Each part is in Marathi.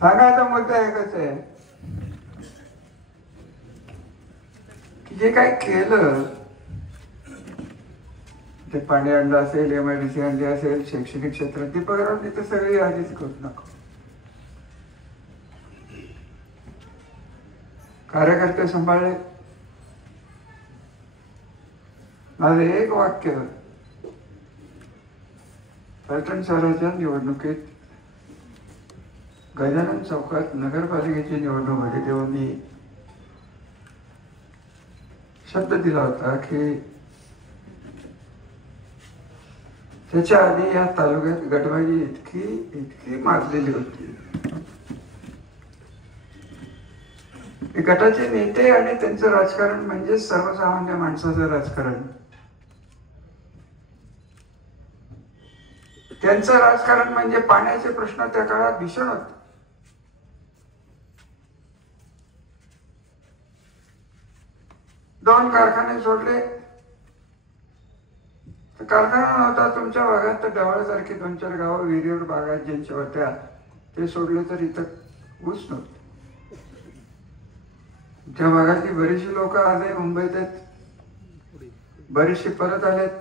सांगायचा मुद्दा एकच आहे की जे काय केलं ते पाणी आणलं असेल, MIDC आणली असेल, शैक्षणिक क्षेत्रात दीपकराव तर सगळी आधीच करू नको. कार्यकर्ते सांभाळले. माझं एक वाक्य फलटण शहराच्या निवडणुकीत गजानन चौकात नगरपालिकेची निवडणूक होती तेव्हा मी शब्द दिला होता की त्याच्या आधी या तालुक्यात गटबाजी इतकी माजलेली होती. गटाचे नेते आणि त्यांचं राजकारण म्हणजे सर्वसामान्य माणसाचं राजकारण. त्यांचं राजकारण म्हणजे पाण्याचे प्रश्न त्या काळात भीषण होते. दोन कारखाने सोडले तर कारखाना नव्हता तुमच्या भागात तर डवळसारखी 2-4 गावं विहिरीवर बागायत ज्यांच्या होत्या ते सोडले तर इथं ऊस नव्हते. त्या भागातली बरीचशी लोक आले मुंबईत आहेत, बरीचशी परत आलेत.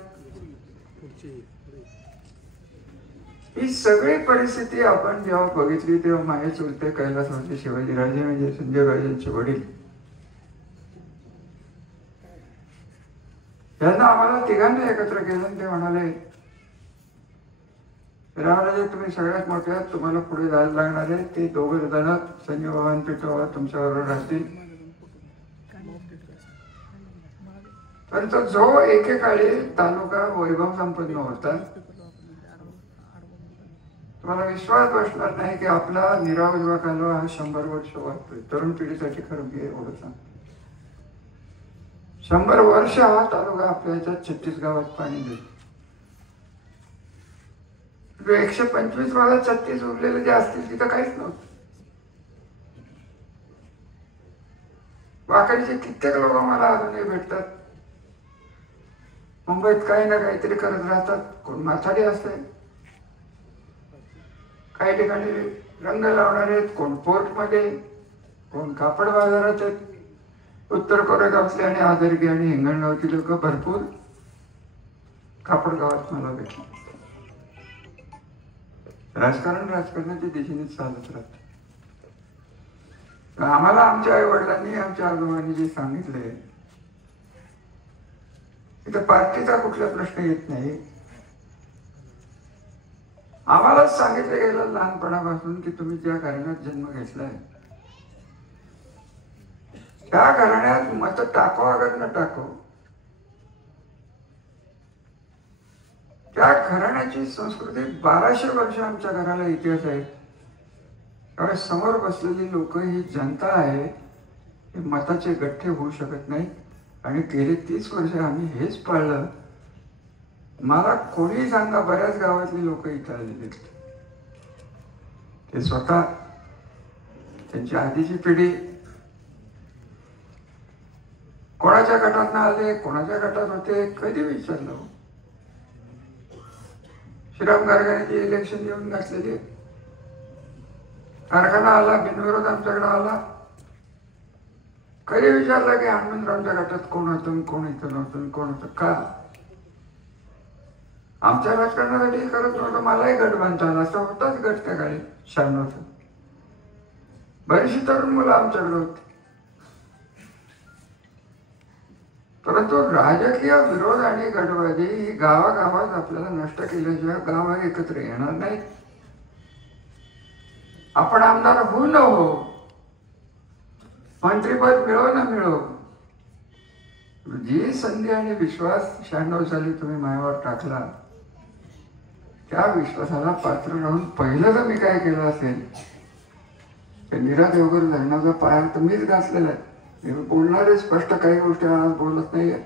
ही सगळी परिस्थिती आपण जेव्हा बघितली तेव्हा माझे चुलते कैलासवासी शिवाजीराजे म्हणजे संजयराजेंचे वडील यांना आम्हाला तिघांना एकत्र केलं आणि ते म्हणाले, रामराजे तुम्ही सगळ्यात मोठे आहात, तुम्हाला पुढे जायला लागणार आहे. ते दोघं जण संजय बाबा पिठोबा तुमच्याबरोबर राहतील. परंतु जो एकेकाळी तालुका वैभव संपन्न होता तुम्हाला विश्वास बसणार नाही की आपला निरावजीवा कालवा हा 100 वर्ष वाटतोय. तरुण पिढीसाठी खरं मी एवढं सांग, 100 वर्ष हा तालुका आपल्या ह्याच्यात 36 गावात पाणी देतो. 125 भागात 36 उरलेले जे असतील तिथं काहीच नव्हतं. वाकडीचे कित्येक लोक मला अजूनही भेटतात. मुंबईत काही ना काहीतरी करत राहतात. कोण माथाडी असते, काही ठिकाणी रंग लावणारे आहेत, कोण पोर्टमध्ये, कोण कापड बाजारात आहेत. उत्तर कोरेगावतले आणि आदरगी आणि हिंगणगावची लोक भरपूर कापड गावात मला भेटले. राजकारण राजकारणाच्या दिशेनेच चालत राहते. आम्हाला आमच्या आई वडिलांनी आमच्या आजोबांनी जे सांगितले इथं पार्टीचा कुठला प्रश्न येत नाही. आम्हालाच सांगितलं गेलं लहानपणापासून की तुम्ही ज्या घराण्यात जन्म घेतलाय त्या घराण्यात मत टाको अगर न टाको त्या घराण्याची संस्कृती 1200 वर्ष आमच्या घराला इतिहास आहे. त्यामुळे समोर बसलेली लोक ही जनता आहे, हे मताचे गठ्ठे होऊ शकत नाही. आणि गेले 30 वर्ष आम्ही हेच पाळलं. मला कोणी सांगा, बऱ्याच गावातली लोक इथं आलेले ते स्वतः त्यांची आधीची पिढी कोणाच्या गटात आले, कोणाच्या गटात होते, कधी विचारलं. श्रीराम गारगाण्याची इलेक्शन येऊन घातलेली, कारखाना आला बिनविरोध आमच्याकडे आला. कधी विचारलं की हनुमंतरावच्या गटात कोण होतं, कोण इथं नव्हतं, कोण होतं. का आमच्या राजकारणासाठी करत नव्हतं. मलाही गट बांधता आला असं होताच गट त्या काळी 96. बरीचशी तरुण मुलं आमच्याकडे होती. परंतु राजकीय विरोध आणि गटबाजी ही गावागावात आपल्याला नष्ट केल्याशिवाय गाव एकत्र येणार नाही. आपण आमदार होऊ न हो, मंत्रिपद मिळो न मिळो, जी संधी आणि विश्वास 96 साली तुम्ही माझ्यावर टाकला त्या विश्वासाला पात्र राहून पहिलं जर मी काय केलं असेल ते नीरा देवकर धरणाचा पाया तर मीच घातलेला आहे. मी बोलणारे स्पष्ट काही गोष्टी आज बोलत नाहीये.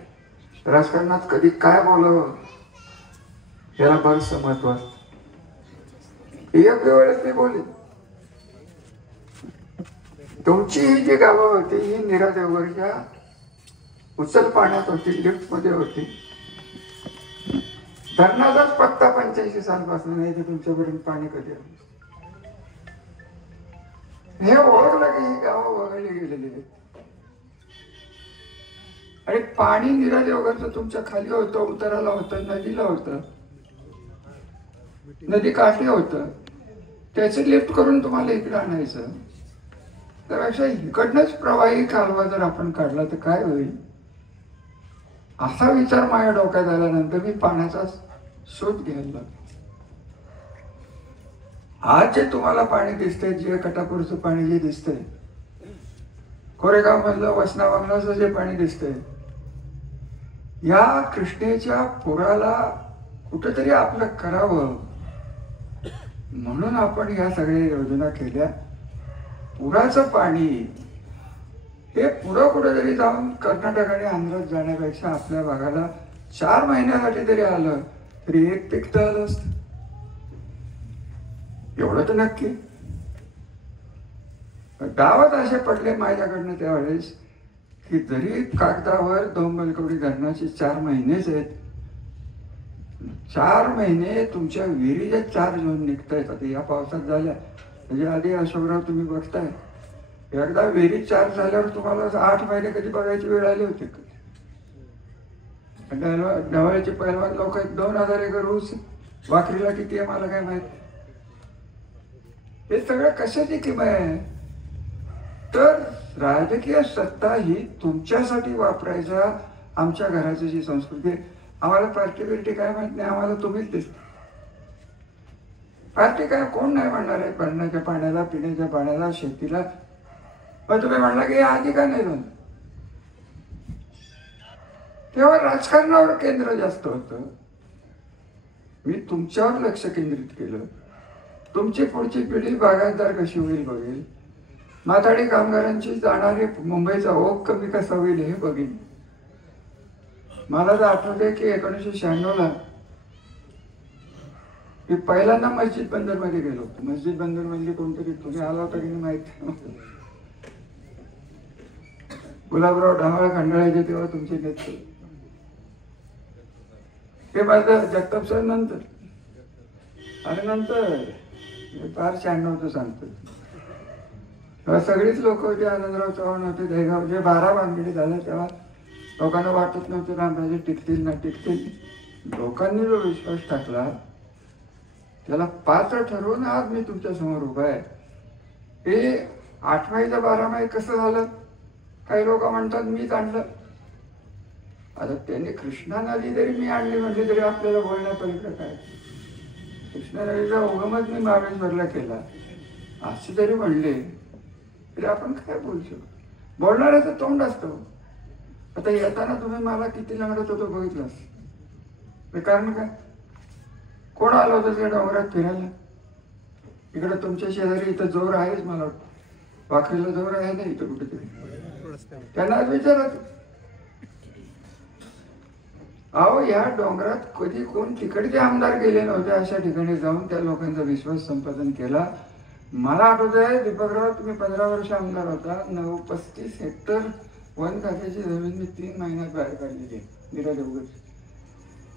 राजकारणात कधी काय बोलावं याला बरंचसं महत्व असतं. योग्य वेळेस मी बोलेन. तुमची ही जी गावं होती ही नीरा देवघरच्या उचल पाण्यात होती, लिफ्ट मध्ये होती. धरणाचाच पत्ता 85 सालपासून नाही तर तुमच्यापर्यंत पाणी कधी आलं. हे ओळखलं की ही गावं वगळली गेलेली आहेत. आणि पाणी नीरा देवघरचं तुमच्या खाली होतं, उताराला होतं, नदीला होतं, नदी काठी होतं. त्याचं लिफ्ट करून तुम्हाला इकडे आणायचं. त्यापेक्षा इकडनंच प्रवाही कालवा जर आपण काढला तर काय होईल, असा विचार माझ्या डोक्यात आल्यानंतर मी पाण्याचा शोध घ्यायला लागलो. आज जे तुम्हाला पाणी दिसतंय, जे कटापूरचं पाणी जे दिसतंय, कोरेगाव मधलं वसना वागनाचं जे पाणी दिसतंय, या कृष्णेच्या पुराला कुठेतरी आपलं करावं म्हणून आपण या सगळ्या योजना केल्या. पुराचं पाणी हे पुढं कुठेतरी जाऊन कर्नाटक आणि आंध्रात जाण्यापेक्षा आपल्या भागाला 4 महिन्यासाठी जरी आलं तरी एक पीक तर आलं असतं. एवढं तर नक्की. डावात असे पडले माझ्याकडनं त्यावेळेस की जरी कागदावर दोंबलकवडी धरणाचे 4 महिनेच आहेत, 4 महिने तुमच्या विहिरीच्या 4 झोन निघतायत. आता या पावसात झाल्या म्हणजे आधी अशोकराव तुम्ही बघताय, एकदा विहिरी 4 झाल्यावर तुम्हाला 8 महिने कधी बघायची वेळ आली होती. ढवळ्याचे पहिलवान लोक 2000 एकर ऊस, वाखरीला किती आहे मला काय माहित. हे सगळं कशाची किंमत आहे? तर राजकीय सत्ता ही तुमच्यासाठी वापरायचा आमच्या घराची जी संस्कृती आहे. आम्हाला पार्टी बिर्टी काय माहित नाही, आम्हाला तुम्हीच दिसते. पार्टी काय कोण नाही म्हणणार आहे पाण्याच्या पाण्याला, पिण्याच्या पाण्याला, शेतीला. पण तुम्ही म्हणला की आधी का नाही झालं, तेव्हा राजकारणावर केंद्र जास्त होतं. मी तुमच्यावर लक्ष केंद्रित केलं. तुमची पुढची पिढी बागायतदार कशी होईल बघेल, माथाडी कामगारांची जाणारी मुंबईचा ओघ कमी कसा होईल हे बघेन. मला तर आठवते की 1996ला मी पहिल्यांदा मस्जिद बंदर मध्ये गेलो होतो. मस्जिद बंदर मधली कोणतरी तुम्ही आला होता की नाही माहिती, गुलाबराव ढावळ खंडाळायचे तेव्हा तुमचे नेते. हे माझं जगताप सर नंतर, आणि नंतर फार 96चं सांगतो. तेव्हा सगळीच लोक होते, आनंदराव चव्हाण होते, दहेगाव जे 12 बांधणी झाल्या तेव्हा लोकांना वाटत नव्हतं रामराजे टिकतील ना टिकतील. लोकांनी जो विश्वास टाकला त्याला पात्र ठरवून आज मी तुमच्या समोर उभा आहे. हे 8 माहीचं 12 माही कसं झालं? काही लोक म्हणतात मीच आणलं. आता त्यांनी कृष्णा नदी जरी मी आणली म्हटली तरी आपल्याला बोलण्यापलीकडे काय. कृष्णा नदीचा उगमच मी महाबळेश्वरला केला असे जरी म्हणले तरी आपण काय बोलू शकतो? बोलणाऱ्याचं तोंड असतं. आता येताना तुम्ही मला किती लंगडत होतो बघितलंस. कारण काय, कोण आलं होतं त्या डोंगरात फिरायला? इकडे तुमच्या शेजारी इथं जोर आहेच, मला वाटतं वाखरीला जोर आहे ना इथं कुठेतरी. त्यांना विचारत अहो या डोंगरात कधी कोण तिकडचे आमदार गेले नव्हते, अशा ठिकाणी जाऊन त्या लोकांचा विश्वास संपादन केला. मला आठवत आहे दीपकराव तुम्ही 15 वर्ष आमदार होता, 35 हेक्टर वन खात्याची जमीन मी 3 महिन्यात बाहेर काढलेली नीरा देवघर.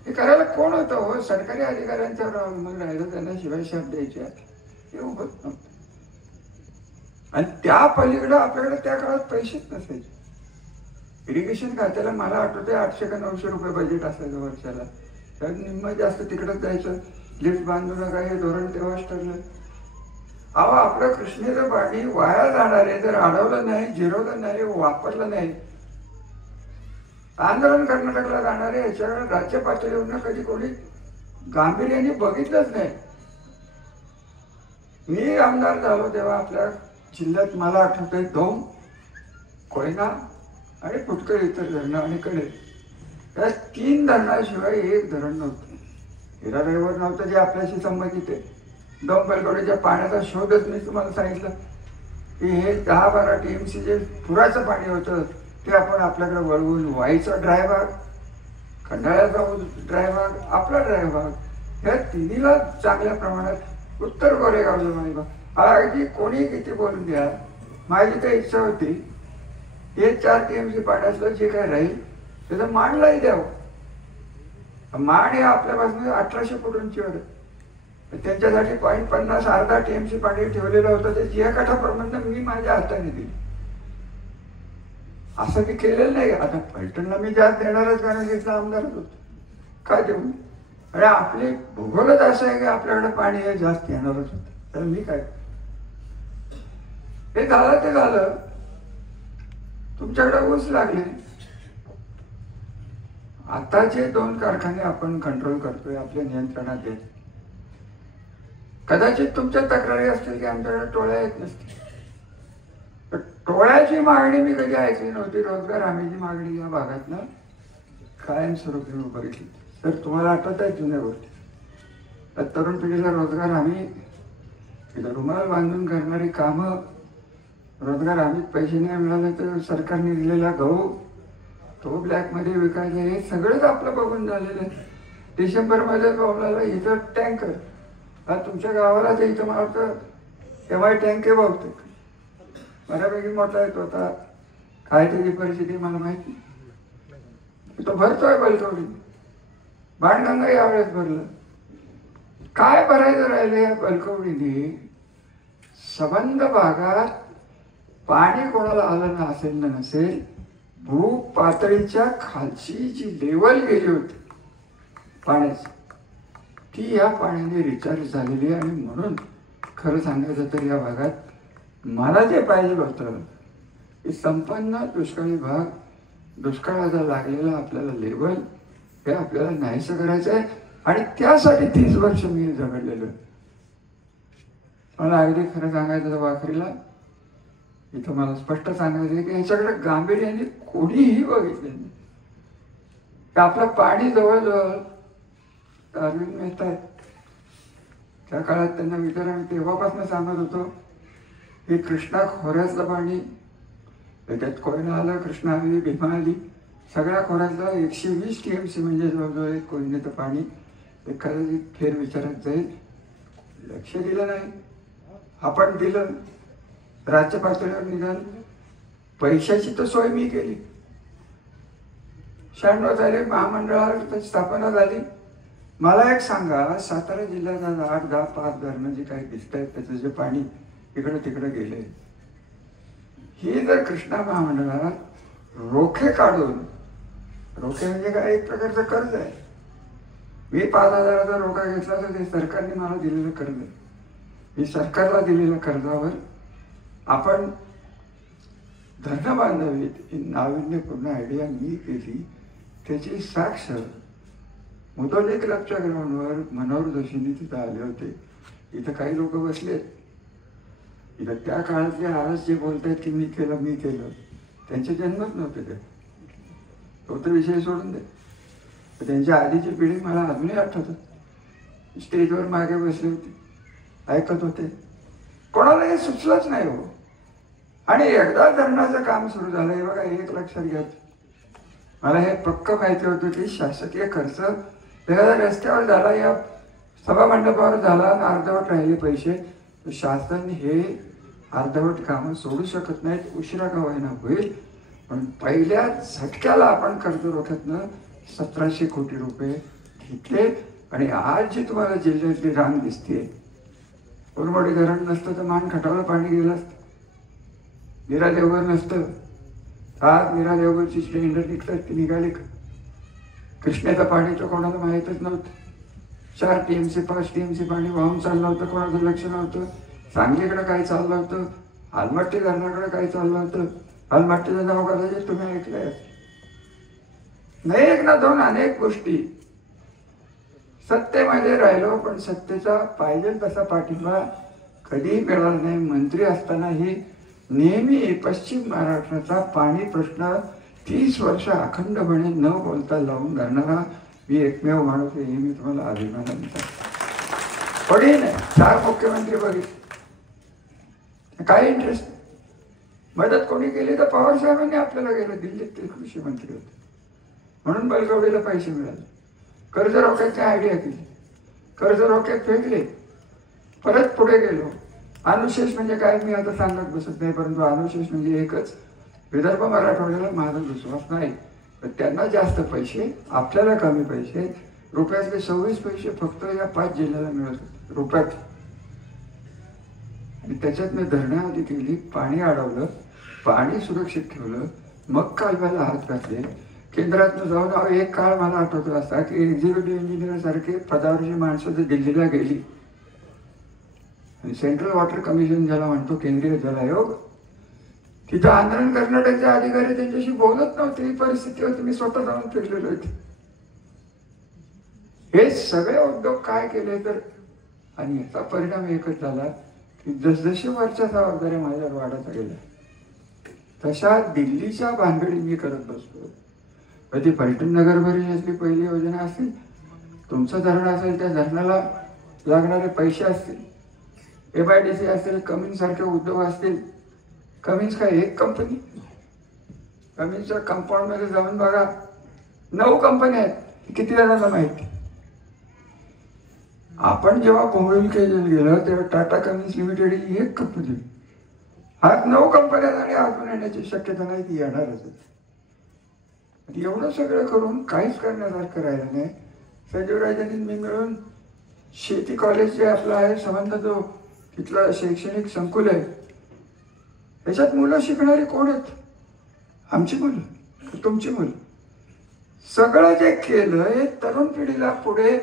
हे करायला कोण होतं हो? सरकारी अधिकाऱ्यांच्यावर अवलंबून राहिलं, त्यांना शिवाय शाप द्यायच्या हे उभत नव्हतं. आणि त्या पलीकडं आपल्याकडे त्या काळात पैसेच नसायचे. इरिगेशन खात्याला मला आठवते 800 का 900 रुपये बजेट असायचं वर्षाला. तर निम्म जास्त तिकडंच जायचं. लिफ्ट बांधू नका हे धोरण तेव्हाच ठरलं. अहो आपलं कृष्णेचं पाणी वाया जाणार आहे जर अडवलं नाही, जिरवलं नाही, वापरलं नाही. आंदोलन कर्नाटकला जाणार आहे याच्याकडे राज्य पातळीवरनं कधी कोणी गांभीर्याने बघितलंच नाही. मी आमदार झालो तेव्हा आपल्या जिल्ह्यात मला आठवतंय 2 कोयना आणि पुष्कळ इतर धरणं आणि कडे, त्या 3 धरणाशिवाय एक धरण नव्हतं. हिरा ड्रायव्हर नव्हतं जे आपल्याशी संबंधित आहे. डोंबलकवडीच्या पाण्याचा शोधच मी तुम्हाला सांगितलं की हे 10-12 TMC जे पुराचं पाणी होतं ते आपण आपल्याकडे वळवून वाईचा ड्राय भाग, खंडाळ्याचा ड्राय भाग, आपला ड्राय भाग, ह्या तिन्हीला चांगल्या प्रमाणात उत्तर कोरेगावचं पाणी भाग. अगदी कोणी किती बोलून द्या, माझी तर इच्छा होती हे 4 TMC पाण्यातलं जे काय राहील त्याचं मांडलाही द्यावं. माड हे आपल्यापासून 1800 फूट उंचीवर आहे. त्यांच्यासाठी 0.50 अर्धा TMC पाणी ठेवलेलं होतं. ते जिया काठाप्रमाणे मी माझ्या हाताने दिली. असं मी केलेलं नाही. आता फलटणला मी जास्त देणारच, कारण तिथला आमदारच होतो. काय देऊ? आणि आपले भूगोलच असं आहे की आपल्याकडे पाणी हे जास्त येणारच होतं. तर मी काय, हे झालं ते झालं. तुमच्याकडे ऊस लागले. आताचे 2 कारखाने आपण कंट्रोल करतोय, आपल्या नियंत्रणात आहेत. कदाचित तुमच्या तक्रारी असतील की आमच्याकडे टोळ्या येत नसतील. पण टोळ्याची मागणी मी कधी ऐकली नव्हती. रोजगार हमीची मागणी या भागातनं कायमस्वरूपी बघितली. तर तुम्हाला आठवत आहे जुन्या गोष्टी. तर तरुण पिढीला रोजगार हमी, रुमाल बांधून करणारी कामं, रोजगार हमीत पैसे नाही मिळाले तर सरकारने दिलेला गहू तो ब्लॅकमध्ये विकायचा, हे सगळंच आपलं बघून झालेलं आहे. डिसेंबरमध्ये बोलायला इथं टँकर, आता तुमच्या गावाला तर इथं मला वाटतं MI टँके बहुतेक बऱ्यापैकी मोठा येतो. आता काय त्याची परिस्थिती मला माहिती. तो भरतोय बलकवडी. बाणगंगा यावेळेस भरलं. काय भरायचं राहिले या बलकवडीने? संबंध भागात पाणी कोणाला आलं ना असेल ना नसेल, भू पातळीच्या खालची जी लेवल गेली होती पाण्याची, ती या पाण्याने रिचार्ज झालेली आहे. आणि म्हणून खरं सांगायचं तर या भागात मला जे पाहिजे होतं की संपन्न दुष्काळी भाग, दुष्काळाचा लागलेला आपल्याला लेवल, हे आपल्याला नाहीसं करायचं आहे. आणि त्यासाठी 30 वर्ष मी झगडलेलो. मला अगदी खरं सांगायचं तर वाखरीला इथं मला स्पष्ट सांगायचं आहे की ह्याच्याकडे गांभीर्याने कोणीही बघितले नाही. आपलं पाणी जवळजवळ अरविंद मेहता आहेत, त्या काळात त्यांना विचार, आम्ही तेव्हापासून सांगत होतो की कृष्णा खोऱ्यातलं पाणी, त्याच्यात कोयना आलं, कृष्णा आली, भीमा आली, सगळ्या खोऱ्यातलं 120 TMC म्हणजे जवळजवळ एक कोयनेचं पाणी एखाद्या फेरविचारात जाईल. लक्ष दिलं नाही. आपण दिलं राज्य पातळीवर निघाल. पैशाची तर सोय मी केली. 96 साली महामंडळाची स्थापना झाली. मला एक सांगा, सातारा जिल्ह्यात 8, 10, 5 धरणं जी काही दिसत आहेत त्याचं जे पाणी इकडं तिकडं गेलंय, ही जर कृष्णा महामंडळात रोखे काढून, रोखे म्हणजे काय, एक प्रकारचं कर्ज आहे. मी 5,000चा रोखा घेतला तर ते सरकारने मला दिलेलं कर्ज, मी सरकारला दिलेल्या कर्जावर आपण धरणं बांधावीत ही नाविन्यपूर्ण आयडिया मी केली. त्याची साक्ष मुदोली क्लबच्या ग्राउंडवर मनोहर जोशींनी तिथं आले होते. इथं काही लोक बसलेत. इथं त्या काळातले आज जे बोलत आहेत की मी केलं, त्यांचे जन्मच नव्हते ते. तो तर विषय सोडून दे. त्यांच्या आधीची पिढी मला अजूनही आठवतं. स्टेजवर मागे बसले होते, ऐकत होते. कोणाला हे सुचलंच नाही हो. आणि एकदा धरणाचं काम सुरू झालं. हे बघा, एक लक्षात घ्या, मला हे पक्क माहिती होतं की शासकीय खर्च एखाद्या रस्त्यावर झाला, या सभामंडपावर झाला, अर्धवट राहिले पैसे, तर शासन हे अर्धवट कामं सोडू शकत नाहीत. उशिरा का होईना होईल, पण पहिल्या झटक्याला आपण कर्ज रोख्यातनं 1700 कोटी रुपये घेतले. आणि आज जी तुम्हाला जिल्ह्यातली रांग दिसते, उरमोडी धरण नसतं तर मानखटावला पाणी गेलं असतं. मीरा देवघर नसतं, आज मीरा देवघरची सिलेंडर निघतात ती निघाली का? कृष्णेचं पाणी तर कोणाला माहीतच नव्हतं. 4 TMC 5 TMC पाणी वाहून चाललं होतं, कोणाचं लक्ष नव्हतं. सांगलीकडे काय चाललं होतं, आलमट्टी धरणाकडे काय चाललं होतं. आलमट्टीचं नाव कदाचित तुम्ही ऐकलंय नाही, एक ना दोन, अनेक गोष्टी. सत्तेमध्ये राहिलो पण सत्तेचा पाहिजे तसा पाठिंबा कधीही मिळाला नाही. मंत्री असतानाही नेहमी पश्चिम महाराष्ट्राचा पाणी प्रश्न 30 वर्ष अखंडपणे न बोलता लावून घालणारा मी एकमेव माणूस आहे. हे मी तुम्हाला अभिमानाने सांगतो. कोणी नाही, 4 मुख्यमंत्री बघितले, काय इंटरेस्ट. मदत कोणी केली तर पवार साहेबांनी आपल्याला गेलं. दिल्लीत ते कृषी मंत्री होते म्हणून बलकवडीला पैसे मिळाले. कर्ज रोख्याची आयडिया केली, कर्ज रोख्यात फेकले, परत पुढे गेलो. अनुशेष म्हणजे काय मी आता सांगत बसत नाही, परंतु अनुशेष म्हणजे एकच, विदर्भ मराठवाड्याला माझा विश्वास नाही, तर त्यांना जास्त पैसे, आपल्याला कमी पैसे, रुपयातले 26 पैसे फक्त या 5 जिल्ह्याला मिळत होते रुपयात. आणि त्याच्यात मी धरणाआधी केली, पाणी अडवलं, पाणी सुरक्षित ठेवलं, मग कालव्याला हात घातले. केंद्रातनं जाऊन एक काळ मला आठवतो असा की एक्झिक्युटिव्ह इंजिनियर सारखे पदावरची माणसं जर दिल्लीला गेली आणि सेंट्रल वॉटर कमिशन ज्याला म्हणतो, केंद्रीय जल आयोग, तिथं आंदोलन कर्नाटकचे अधिकारी त्यांच्याशी बोलत नव्हते. ही परिस्थिती होती. मी स्वतः जाऊन फिरलेलो होते. हे सगळे उद्योग काय केले तर, आणि याचा परिणाम एकच झाला की जसजशी वरच्या जबाबदाऱ्या माझ्यावर वाढत गेल्या तशा दिल्लीच्या भानगडी मी करत बसतो. कधी पलटण नगर परिषदेतली पहिली योजना असेल, तुमचं धरण असेल, त्या धरणाला लागणारे पैसे असतील, MIDC असेल, कमिन्स सारखे उद्योग असतील. कमिन्स काय एक कंपनी? कमिन्सच्या कंपाऊंड मध्ये जाऊन बघा, 9 कंपन्या आहेत. किती जणांना माहिती? आपण जेव्हा बोंबिवली केलं गेलं तेव्हा टाटा कमिन्स लिमिटेड ही एक कंपनी, आज 9 कंपन्या आणि अजून येण्याची शक्यता नाही, ती येणारच. एवढं सगळं करून काहीच करण्यासारखं राहिलं नाही. संजीवराजांनी मी मिळून शेती कॉलेज जे आपलं आहे संबंध, जो तिथलं शैक्षणिक संकुल आहे, त्याच्यात मुलं शिकणारी कोण आहेत? आमची मुलं, तुमची मुलं. सगळं जे केलं हे तरुण पिढीला पुढे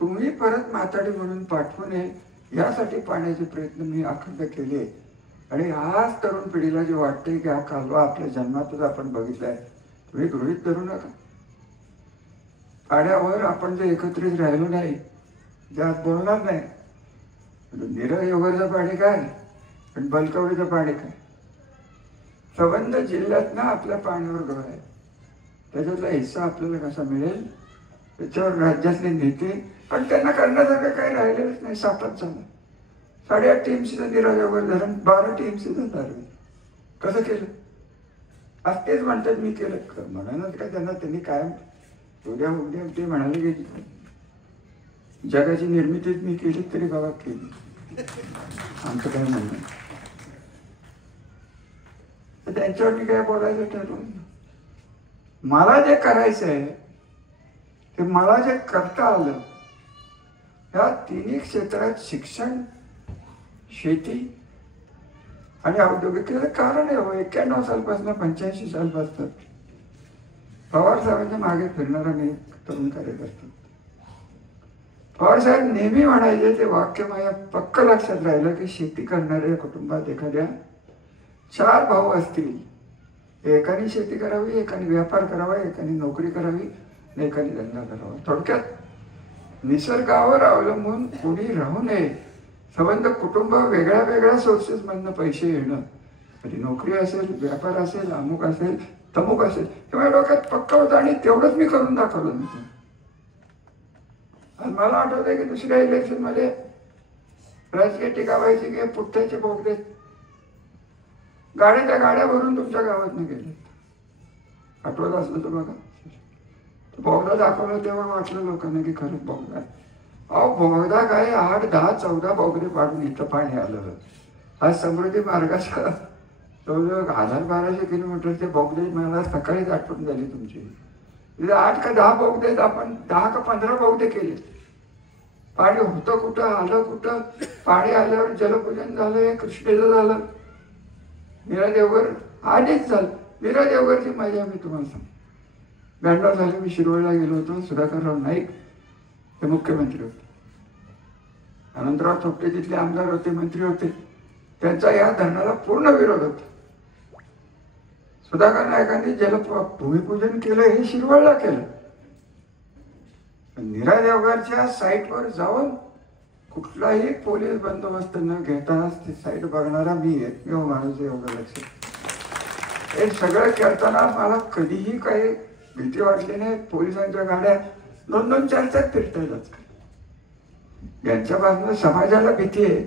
तुम्ही परत माताडी म्हणून पाठवू नये यासाठी पाण्याचे प्रयत्न मी अखंड केले. आणि आज तरुण पिढीला जे वाटते की हा कालवा आपल्या जन्मातच आपण बघितलाय, तुम्ही गृहीत धरू नका. पाण्यावर आपण जे एकत्रित राहिलो नाही, ज्यात बोलणार नाही. नीरा योगरचं पाणी काय आणि बलकवडीचं पाणी काय? संबंध जिल्ह्यात ना आपल्या पाण्यावर घर आहे, त्याच्यातला हिस्सा आपल्याला कसा मिळेल त्याच्यावर राज्यातले नेते, पण त्यांना करण्यासारखं काही राहिलेलंच नाही. साठच झालं. 8.5 TMCचं नीरा योगर धरण 12 TMCचं धरण कसं केलं? आज तेच म्हणतात मी केलं म्हणूनच काय त्यांनी कायम उद्या ते म्हणाले की जगाची निर्मितीच मी केली तरी बाबा केली, आमचं काय म्हणणं. त्यांच्यावर मी काय बोलायचं ठरवून, मला जे करायचं आहे ते मला जे करता आलं, या तिन्ही क्षेत्रात शिक्षण, शेती आणि औद्योगिक कारण आहे. 91 सालपासून 85 सालपासून पवार साहेबांच्या मागे फिरणारा मी तरुण कार्यकर्ता. पवार साहेब नेहमी म्हणायचे, ते वाक्य माझ्या पक्क लक्षात राहिलं की शेती करणाऱ्या कुटुंबात एखाद्या 4 भाऊ असतील, एकाने शेती करावी, एकाने व्यापार करावा, एकाने नोकरी करावी, एकाने धंदा करावा. थोडक्यात निसर्गावर अवलंबून कोणी राहू नये. संबंध कुटुंब वेगळ्या वेगळ्या सोर्सेस मधनं पैसे येणं, कधी नोकरी असेल, व्यापार असेल, अमुक असेल, तमुक असेल, हे माझ्या डोक्यात पक्का होतं आणि तेवढंच मी करून दाखवलं नव्हतं. आणि मला आठवतंय की दुसऱ्या इलेक्शन मध्ये राजकीय टीका व्हायची की पुठ्ठ्याचे बोगदे गाड्या भरून तुमच्या गावातनं गेले. आठवत असलं तर बघा, बोगदा दाखवलं तेव्हा वाटलं लोकांना की खरंच बोगदा आहे. अहो बोगदा काय 8, 10, 14 बोगदे पाडून इथं पाणी आलं. आज समृद्धी मार्गाच्या जवळजवळ 1000-1200 किलोमीटरचे बोगदे मला सकाळीच आठवण झाली तुमची. 8 का 10 बोगदे, आपण 10 का 15 बोगदे केले. पाणी होतं कुठं, आलं कुठं, पाणी आल्यावर जलपूजन झालं, कृष्णेचं झालं, नीरा देवगर आधीच झालं. नीरा देवगरची मजा मी तुम्हाला सांग. 92 झाली, मी शिरोळला गेलो होतो. सुधाकरराव नाईक हे मुख्यमंत्री होते, अनंतराव थोपटे तिथले आमदार होते, मंत्री होते. त्यांचा या धरणाला पूर्ण विरोध होता. सुधाकर नायकांनी भूमिपूजन केलं, हे शिरवळला केलं. नीरा देवगरच्या साईटवर जाऊन कुठलाही पोलीस बंदोबस्त न घेता ती साईट बघणारा मी एकमेव माणूस, एवढं लक्षात. हे सगळं करताना मला कधीही काही भीती वाटली नाही. पोलिसांच्या गाड्या 2-2, 4-4 फिरतात. यांच्या बाजूने समाजाला भीती आहे,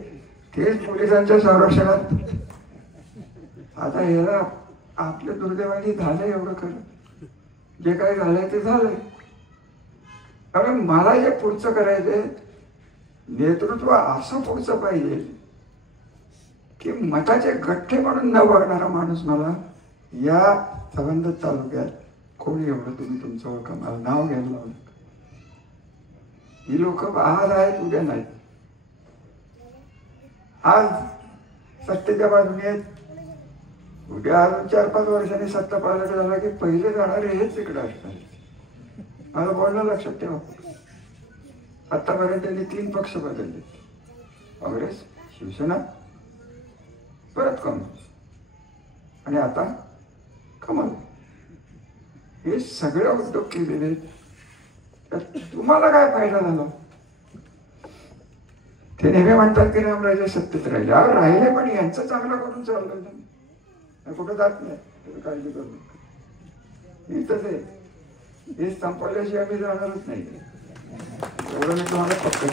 तेच पोलिसांच्या संरक्षणात. आता याला आपल्या दुर्दैवाने झालंय एवढं खरं, जे काही झालंय ते झालंय. कारण मला जे पुढचं करायचंय, नेतृत्व असं पुढचं पाहिजे की मताचे गठ्ठे म्हणून न बघणारा माणूस मला या संबंध तालुक्यात कोणी एवढं तुम्ही तुमचं ओळखा, मला नाव घ्यायला लावलं. ही लोक आज आहेत उद्या नाहीत. आज सत्तेच्या बाजूने आहेत, उद्या अजून 4-5 वर्षांनी सत्ता पालट झाला की पहिले जाणारे हेच इकडे असतात. मला बोलणं लक्षात ठेवा. आतापर्यंत त्यांनी 3 पक्ष बदलले, काँग्रेस, शिवसेना, परत काँग्रेस आणि आता कमल. हे सगळे उद्योग केलेले आहेत. तुम्हाला काय फायदा झाला? ते नेहमी म्हणतात की रामराजे सत्तेत राहिले. अरे राहिले, पण यांचं चांगलं करून चाललं, कुठं जात नाही. तुम्ही काळजी करू नका. इथंच आहे, हे संपवल्याशिवाय आम्ही जाणारच नाही. एवढं मी तुम्हाला पक्क.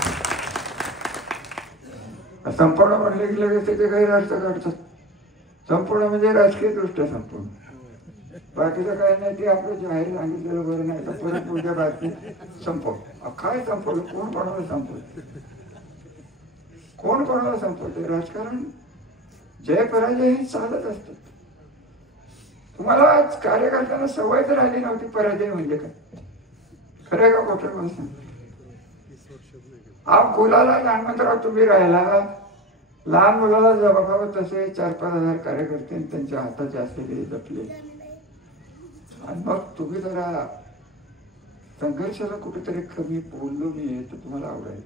संपवणं म्हणले की लगेच त्याचे काही अर्थ काढतात. संपवणं म्हणजे राजकीय दृष्ट्या संपवणं, बाकीचं काय नाही. ते आपलं जाहीर सांगितलेलं बरं नाही तर परत पुढच्या बातमी संपव. काय संपवलं? कोण कोणाला संपवलं? कोण कोणाला संपवते? राजकारण जय पराजय हे चालत असतात. तुम्हाला आज कार्यकर्त्यांना सवयच राहिली नव्हती पराजय म्हणजे काय. खरं का खोटं मला सांग. आप गुलाला लहानमंत्राव तुम्ही राहिला, लहान मुलाला जबाबावं तसे 4-5 हजार कार्यकर्ते त्यांच्या हाताचे असलेले जपले. आणि मग तुम्ही जरा संघर्षाला कुठेतरी कमी बोललो मी तर तुम्हाला आवडेल.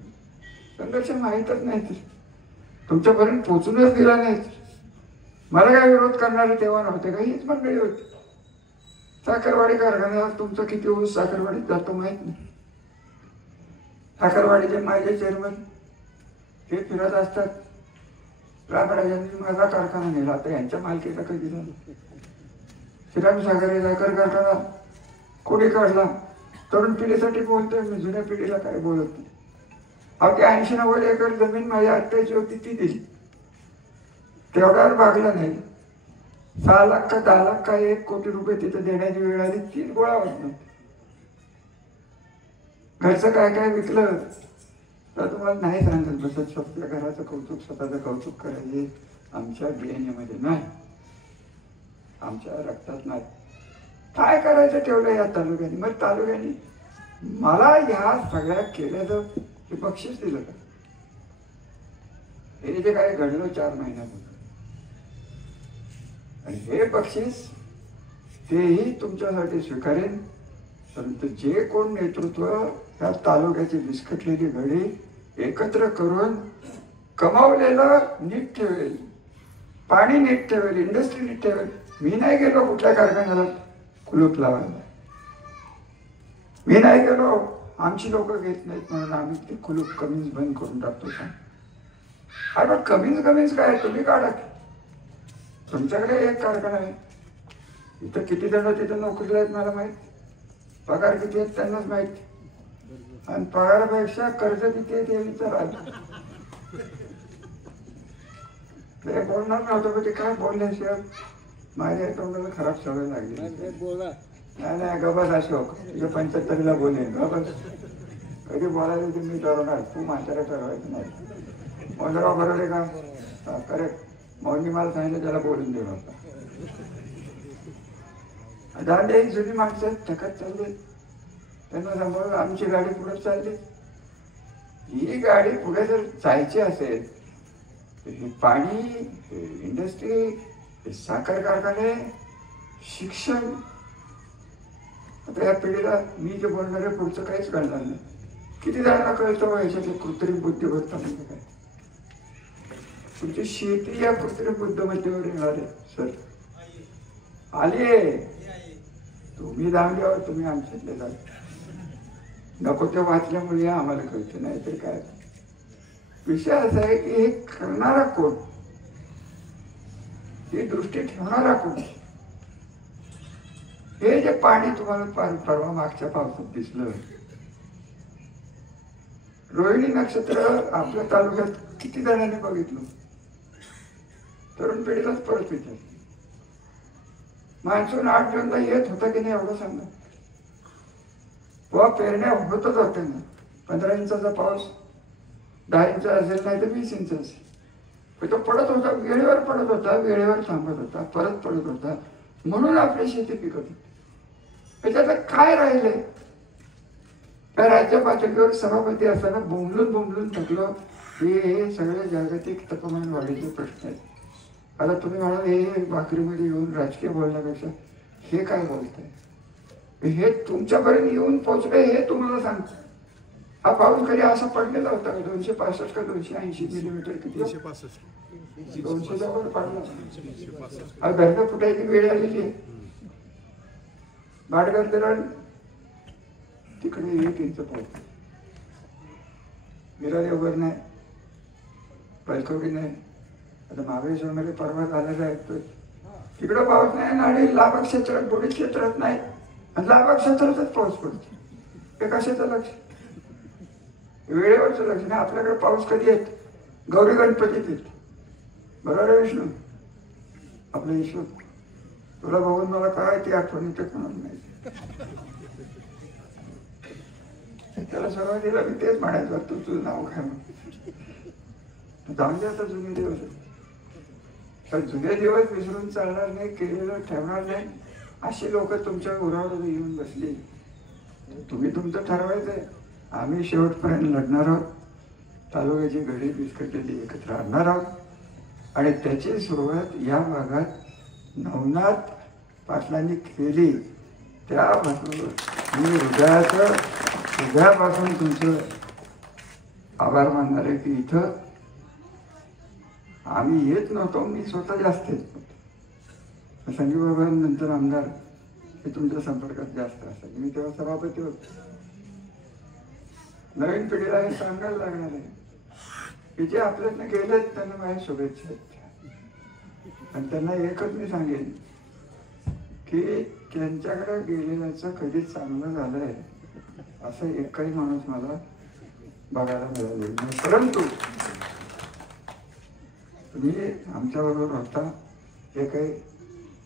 संघर्ष माहीतच नाही, तर तुमच्यापर्यंत पोचूनच दिला नाही. मला काय विरोध करणारे तेव्हा नव्हते का? हीच मंडळी होती. साखरवाडी कारखान्याला तुमचं किती ऊस साखरवाडीत जातो माहित नाही. साखरवाडीचे माझे चेअरमन हे फिरत असतात. रामराजांनी माझा कारखाना नेला, तर यांच्या मालकीचा कधी झाला? श्रीरामसागर साखर कारखाना कोणी काढला? तरुण पिढीसाठी बोलतोय मी, जुन्या पिढीला काय बोलत नाही. अहो, 80-90 एकर जमीन माझ्या आत्याची होती, ती दिली. तेवढ्यावर भागलं नाही. 6 लाख का 10 लाख का 1 कोटी रुपये तिथे देण्याची वेळ आली, 3 गोळा होत नाही. घरचं काय काय विकलं तर तुम्हाला नाही सांगत बसत. स्वतःच्या घराचं कौतुक, स्वतःचं कौतुक करायचे आमच्या DNA मध्ये नाही, आमच्या रक्तात नाही. काय करायचं ठेवलं या तालुक्याने. मग तालुक्याने मला ह्या सगळ्या केल्याचं हे बक्षीस दिलं का? हे जे काय घडलं 4 महिन्यात, आणि हे बक्षीस तेही तुमच्यासाठी स्वीकारेन. परंतु जे कोण नेतृत्व या तालुक्याची विस्कटलेली घडी एकत्र करून कमावलेलं नीट ठेवेल, पाणी नीट ठेवेल, इंडस्ट्री नीट ठेवेल. मी नाही गेलो कुठल्या कारखान्याला कुलूप लावायला. मी नाही गेलो, आमची लोक घेत नाहीत म्हणून आम्ही ते कुलूप कमीच बंद करून टाकतो. अरे पण कमीच काय, तुम्ही काढा. तुमच्याकडे एक कारखाना आहे, इथं किती जण तिथं नोकरीला आहेत मला माहित, पगार किती आहेत त्यांनाच माहित, आणि पगारापेक्षा कर्ज किती आहे ते विचारा. ते बोलणार नव्हतं, पण ते काय बोलल्याशिवाय माझ्या तोंडाला खराब सवय लागली. नाही गबस अशोक, तुझ्या 75ला बोलेन गबस. कधी बोलायला ते मी ठरवणार, तू म्हातारा ठरवायचं नाही. मोजराव बरोबर का? करेक्ट. मौनी मला सांगितलं त्याला बोलून देऊ नका. दांडे एक जुनी माणसं थकत चालले, त्यांना सांभाळून आमची गाडी पुढे चालली. ही गाडी पुढे जर जायची असेल तर पाणी, इंडस्ट्री, साखर कारखाने, शिक्षण. आता या पिढीला मी जे बोलणार आहे पुढचं काहीच कळणार नाही. किती जणांना कळतं याच्यातली कृत्रिम बुद्धिमत्ता म्हणजे काय? तुमची शेती या कृत्रिम बुद्धिमत्तेवर येणार आहे सर. आली तुम्ही दांड्यावर, तुम्ही आमच्यातले जाल. नको ते वाचल्यामुळे आम्हाला कळतं, नाही तर काय. विषय असा आहे की हे करणारा कोण, ही दृष्टी ठेवणारा कोण. हे जे पाणी तुम्हाला परवा मागच्या पावसात दिसलं, रोहिणी नक्षत्र आपल्या तालुक्यात किती जणांनी बघितलं? तरुण पिढीलाच परत विचार. मान्सून 8 जूनला येत होता की नाही एवढं सांगा. व पेरण्या होतच होत्या ना. 15 इंचाचा पाऊस 10 इंच असेल, नाही तर 20 इंच असेल. तो पडत होता, वेळेवर पडत होता, वेळेवर थांबत होता, परत पडत होता, म्हणून आपली शेती पिकत होती. त्याच्यात काय राहिले? त्या राज्य पातळीवर सभापती असताना बोंबलून थकलो की हे सगळे जागतिक तापमान वाढीचे प्रश्न आहेत. आता तुम्ही म्हणाल हे भाकरीमध्ये येऊन राजकीय बोलण्यापेक्षा हे काय बोलताय, हे तुमच्यापर्यंत येऊन पोहोचले हे तुम्हाला सांगतो. हा पाऊस कधी असा पडलेला होता का? 265 का 280 मिलीमीटर किती? 200च्या वर पडला. हा धरणं फुटायची वेळ आलेली आहे. भाटघर धरण तिकडे 1 इंच पाऊस, मिरादेवघर नाही, बलकवडी नाही. आता महाबळेश्वरमध्ये परवा झालेला आहे तिकडं पाऊस नाही आणि लाभा क्षेत्रात बुडी क्षेत्रात नाही आणि लाभा क्षेत्रातच पाऊस पडतो. हे कशाचं लक्ष? वेळेवरचं लक्ष नाही. आपल्याकडे पाऊस कधी येत? गौरी गणपतीत येत. बरोबर आहे विष्णू? आपलं ईश्वर तुला बघून मला काय ती आठवण येते कोणाला नाही. त्याला सुरुवातीला मी तेच म्हणायचं तुझं नाव काय म्हणून जाऊन दे. आता जुने दिवस, तर जुने दिवस विसरून चालणार नाही, केलेलं ठेवणार नाही. अशी लोक तुमच्या उरावर येऊन बसली. तुम्ही तुमचं ठरवायचंय. आम्ही शेवटपर्यंत लढणार आहोत. तालुक्याची घडी बिस्कटलेली एकत्र आणणार आहोत आणि त्याची सुरुवात या भागात नवनाथ पाटलांनी केली. त्यापासून मी हृदयापासून तुमचं आभार मानणार आहे की इथं आम्ही येत नव्हतो. मी स्वतः जास्त येत नव्हतो. संजीव बाबा नंतर आमदार हे तुमच्या संपर्कात जास्त असेल. मी तेव्हा सभापती होतो. नवीन पिढीला हे सांगायला लागणार आहे की जे आपल्यातनं गेलेत त्यांना माझ्या शुभेच्छा आहेत. आणि त्यांना एकच मी सांगेन की त्यांच्याकडे गेलेल्याचं कधीच चांगलं झालंय असं एकही माणूस मला बघायला मिळाले नाही. परंतु तुम्ही आमच्याबरोबर होता, हे काही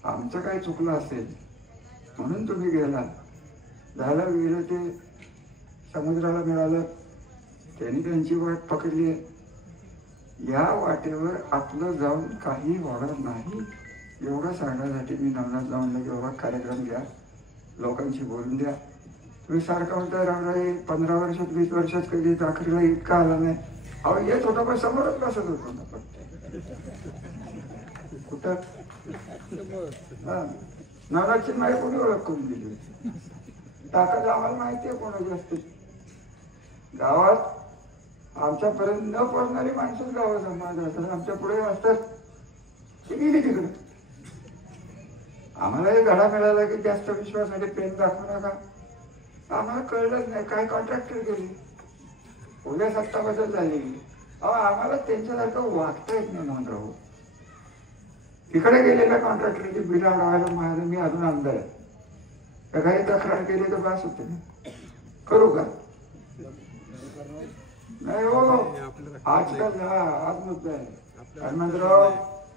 आमचं काय चुकलं असेल म्हणून तुम्ही गेला. झालं गेलं ते समुद्राला मिळालं, त्यांनी त्यांची वाट पकडली. या वाटेवर आपलं जाऊन काही होणार नाही एवढं सांगण्यासाठी मी नवनाथ जाऊन की बाबा कार्यक्रम घ्या, लोकांशी बोलून द्या. तुम्ही सारखं म्हणता रामराई 15 वर्षात 20 वर्षात कधी दाखरीला इतका आला नाही. अहो येत होता पण समोरच बसत होतो ना. कुठं हा नवनाथची माहिती कोणी ओळख करून दिली होती? ताकद आम्हाला माहिती आहे कोणाची असते. गावात आमच्यापर्यंत न पोचणारी माणसंच गावात समाज असतात. आमच्या पुढे असतात ती गेली तिकडे. आम्हाला हे धडा मिळाला की जास्त विश्वासाने प्रेम दाखवू नका. आम्हाला कळलंच नाही काय कॉन्ट्रॅक्टर गेली, उद्या सत्ता बदल झाली. अहो आम्हाला त्यांच्यासारखं वागता येत नाही म्हणून राहू. तिकडे गेलेल्या कॉन्ट्रॅक्टरची बिल अडवायला माझं मी अजून आमदार आहे. त्या काही तक्रार केली तर बास होते ना. करू का? नाही हो, आजकाल आज मुद्दा आहे. हनुमंतराव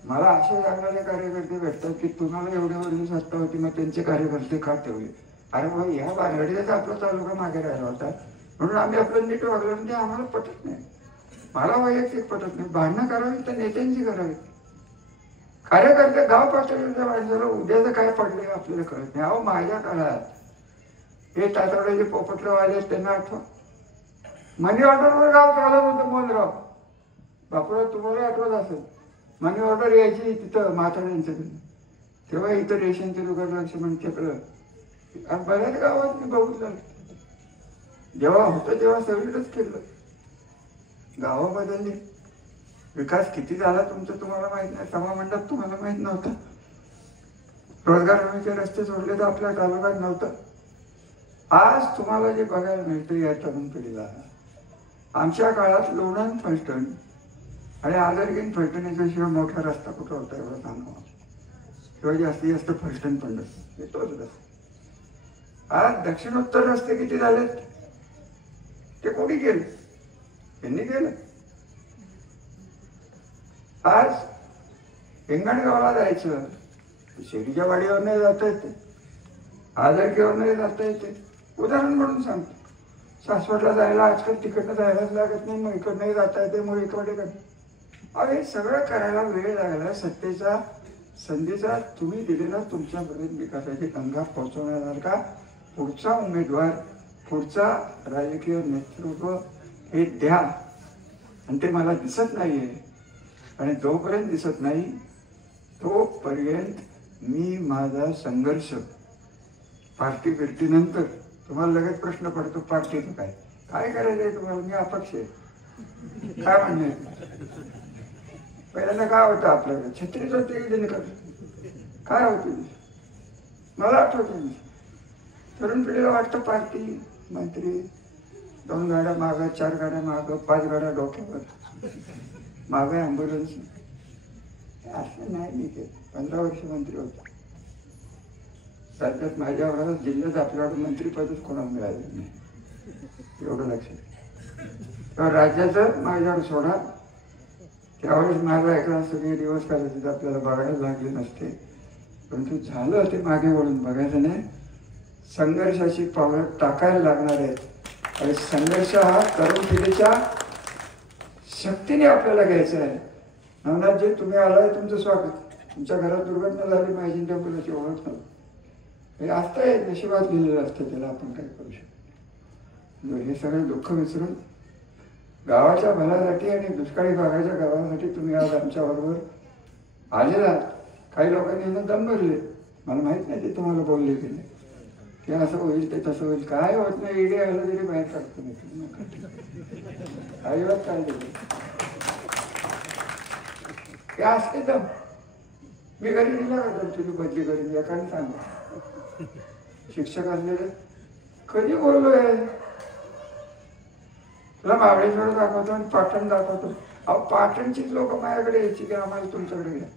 मला असे सांगणारे कार्यकर्ते भेटतात की तुम्हाला एवढ्या वर्षी सत्ता होती मग त्यांचे कार्यकर्ते का ठेवले? अरे बाबा ह्या भानगडीचाच आपला तालुका मागे राहिला होता म्हणून आम्ही आपलं नीट वागलं. ते आम्हाला पटत नाही. मला वैयक्तिक पटत नाही. भांडणं करावी तर नेत्यांची करावी. कार्यकर्ते गाव पातळीवरच्या माणसाला उद्याचं काय पडले आपल्याला कळत नाही. अहो माझ्या काळात हे तातवड्याचे पोपटराव आले त्यांना आठवा. मनी ऑर्डरवर गाव चालत होतं. मोहनराव बापूराव तुम्हाला आठवत असेल. मनी ऑर्डर यायची तिथं म्हाताऱ्यांच्याकडे. तेव्हा इथं रेशनच्या दुकान लक्ष्मण चक्र आणि बऱ्याच गावात मी बघितलं. जेव्हा होतं तेव्हा सगळीकडेच केलं. गावं बदलली. विकास किती झाला तुमचं तुम्हाला माहित नाही. सभामंडप तुम्हाला माहित नव्हतं. रोजगार हमीचे रस्ते सोडले तर आपल्या तालुक्यात नव्हतं. आज तुम्हाला जे बघायला मिळतं या तरुण पिढीला, आमच्या काळात लोणंद फलटण आणि आदरगीन फलटण याच्याशिवाय मोठा रस्ता कुठं होता एवढं सांगा. शिवाय जास्तीत जास्त फलटण पंढरपूर हे तोच रस्ता. आज दक्षिणोत्तर रस्ते किती झालेत? ते कोणी केले? त्यांनी केलं. आज हिंगणगावला जायचं शेतीच्या वाडीवर नाही जाता येते, आदरकीवर नाही जाता येते. उदाहरण म्हणून सांगतो. सासवडला जायला आजकाल तिकडनं जायलाच लागत नाही. मग इकडनंही जाता येते. मग इकडे अरे हे सगळं करायला वेळ लागला. सत्तेचा संधीचा तुम्ही दिलेला तुमच्यापर्यंत विकासाची गंगा पोहोचवणार का? पुढचा उमेदवार पुढचा राजकीय नेतृत्व हे द्या, आणि ते मला दिसत नाहीये. आणि जोपर्यंत दिसत नाही तोपर्यंत मी माझा संघर्ष पार्टी बिर्टीनंतर. तुम्हाला लगेच प्रश्न पडतो पार्टीचं काय काय करायचंय तुम्हाला? मी अपक्ष आहे, काय म्हणणे. पहिल्यांदा काय होतं आपल्याकडे? छत्रीच होते, काय होते मला आठवतं. तरुण पिढीला वाटतं पार्टी, मंत्री, 2 गाड्या मागं, 4 गाड्या मागं, 5 गाड्या डोक्यावर, मागं ॲम्ब्युलन्स. असं नाही. मी ते 15 वर्ष मंत्री होतो. राज्यात माझ्या वेळेला जिल्ह्यात आपल्याकडे मंत्रीपदच कोणाला मिळालं नाही, एवढं लक्षात. तर राज्याचं माझ्याकडे सोडा. त्यावेळेस माझा एका सगळे दिवस करायचे आपल्याला बघायला लागले नसते. परंतु झालं ते मागे वळून बघायचं नाही. संघर्षाची पावलं टाकायला लागणार आहेत. आणि संघर्ष हा तरुण पिढीच्या शक्तीने आपल्याला घ्यायचा आहे. नवनाथजी, तुम्ही आलाय, तुमचं स्वागत. तुमच्या घरात दुर्घटना झाली, माझी टेम्पलाची ओळख नव्हती. हे असतंय, नशिबात लिहिलेलं असतं, त्याला आपण काय करू शकतो. हे सगळं दुःख विसरून गावाच्या भल्यासाठी आणि दुष्काळी भागाच्या गावासाठी तुम्ही आज आमच्याबरोबर आलेला. काही लोकांनी दम भरले, मला माहित नाही ते तुम्हाला बोलले की नाही. ते असं होईल, ते तसं होईल, काय होत नाही. ईडी आलं तरी बाहेर काढतो नाही, अजिबात काय दिलं ते असते दम. मी घरी दिला का तर तुझी बदली करीन एकाने सांगा. शिक्षक असलेले कधी बोललोय? तुला महाबळेश्वर दाखवतो आणि पाटण दाखवतो. अहो, पाटणचीच लोक माझ्याकडे यायची की आम्हाला तुमच्याकडे घ्या.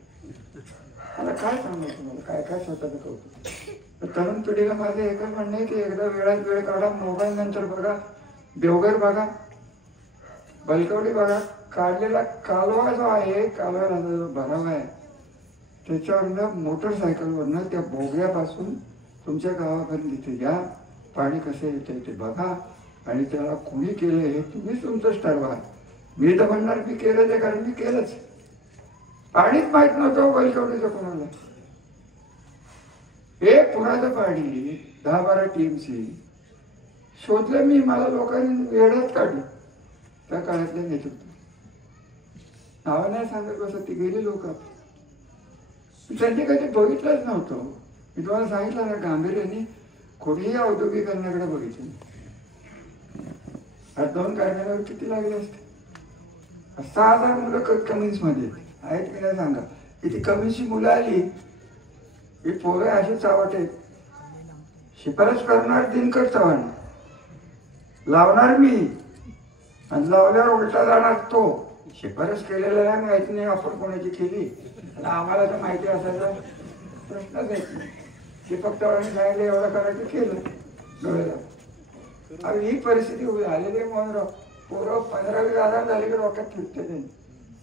मला काय सांगू तुम्हाला, काय काय स्वतःचं कौतुक. तरुण पिढीला माझं एकच म्हणणं आहे की एकदा वेळात वेळ काढा. मोबाईल नंतर बघा, देवघर बघा, बलकवडी बघा. काढलेला कालवा जो आहे, कालव्याला जो भरावा आहे, त्याच्यावरनं मोटरसायकलवरनं त्या बोगद्यापासून तुमच्या गावापर्यंत तिथे या. पाणी कसं येतं ते बघा. आणि त्याला कुणी केलं हे तुम्हीच तुमचंच ठरवा. मी तर म्हणणार मी केलं ते, कारण मी केलंच. पाणीच माहीत नव्हतं बलकवडीचं कोणाला. हे पुराचं पाणी 10-12 TMC शोधलं मी. मला लोकांनी वेळात काढलं त्या काळातल्या नेतृत्व. नावं नाही सांगत बसत, ती गेली लोक. त्यांनी कधी बघितलंच नव्हतं. मी तुम्हाला सांगितलं ना, गांभीर्याने कोणीही औद्योगिकरणाकडे बघितलं. आज 2 कारखान्यावर किती लागले असते? 6,000 मुलं कमिन्समध्ये आहेत की नाही सांगा. किती कमिन्सची मुलं आली, ही पोरं अशी चावट आहेत. शिफारस करणार दिनकर चव्हाण, लावणार मी, आणि लावल्यावर उलटा जाणार तो. शिफारस केलेला नाही, माहिती नाही आपण कोणाची केली, आणि आम्हाला तर माहिती असायचा प्रश्नच येत नाही. ते फक्त सांगितलं एवढं करायचं, केलं डोळ्याला. आणि ही परिस्थिती आलेली म्हणून पोरं 15,000 झाले की डोक्यात फिरते नाही.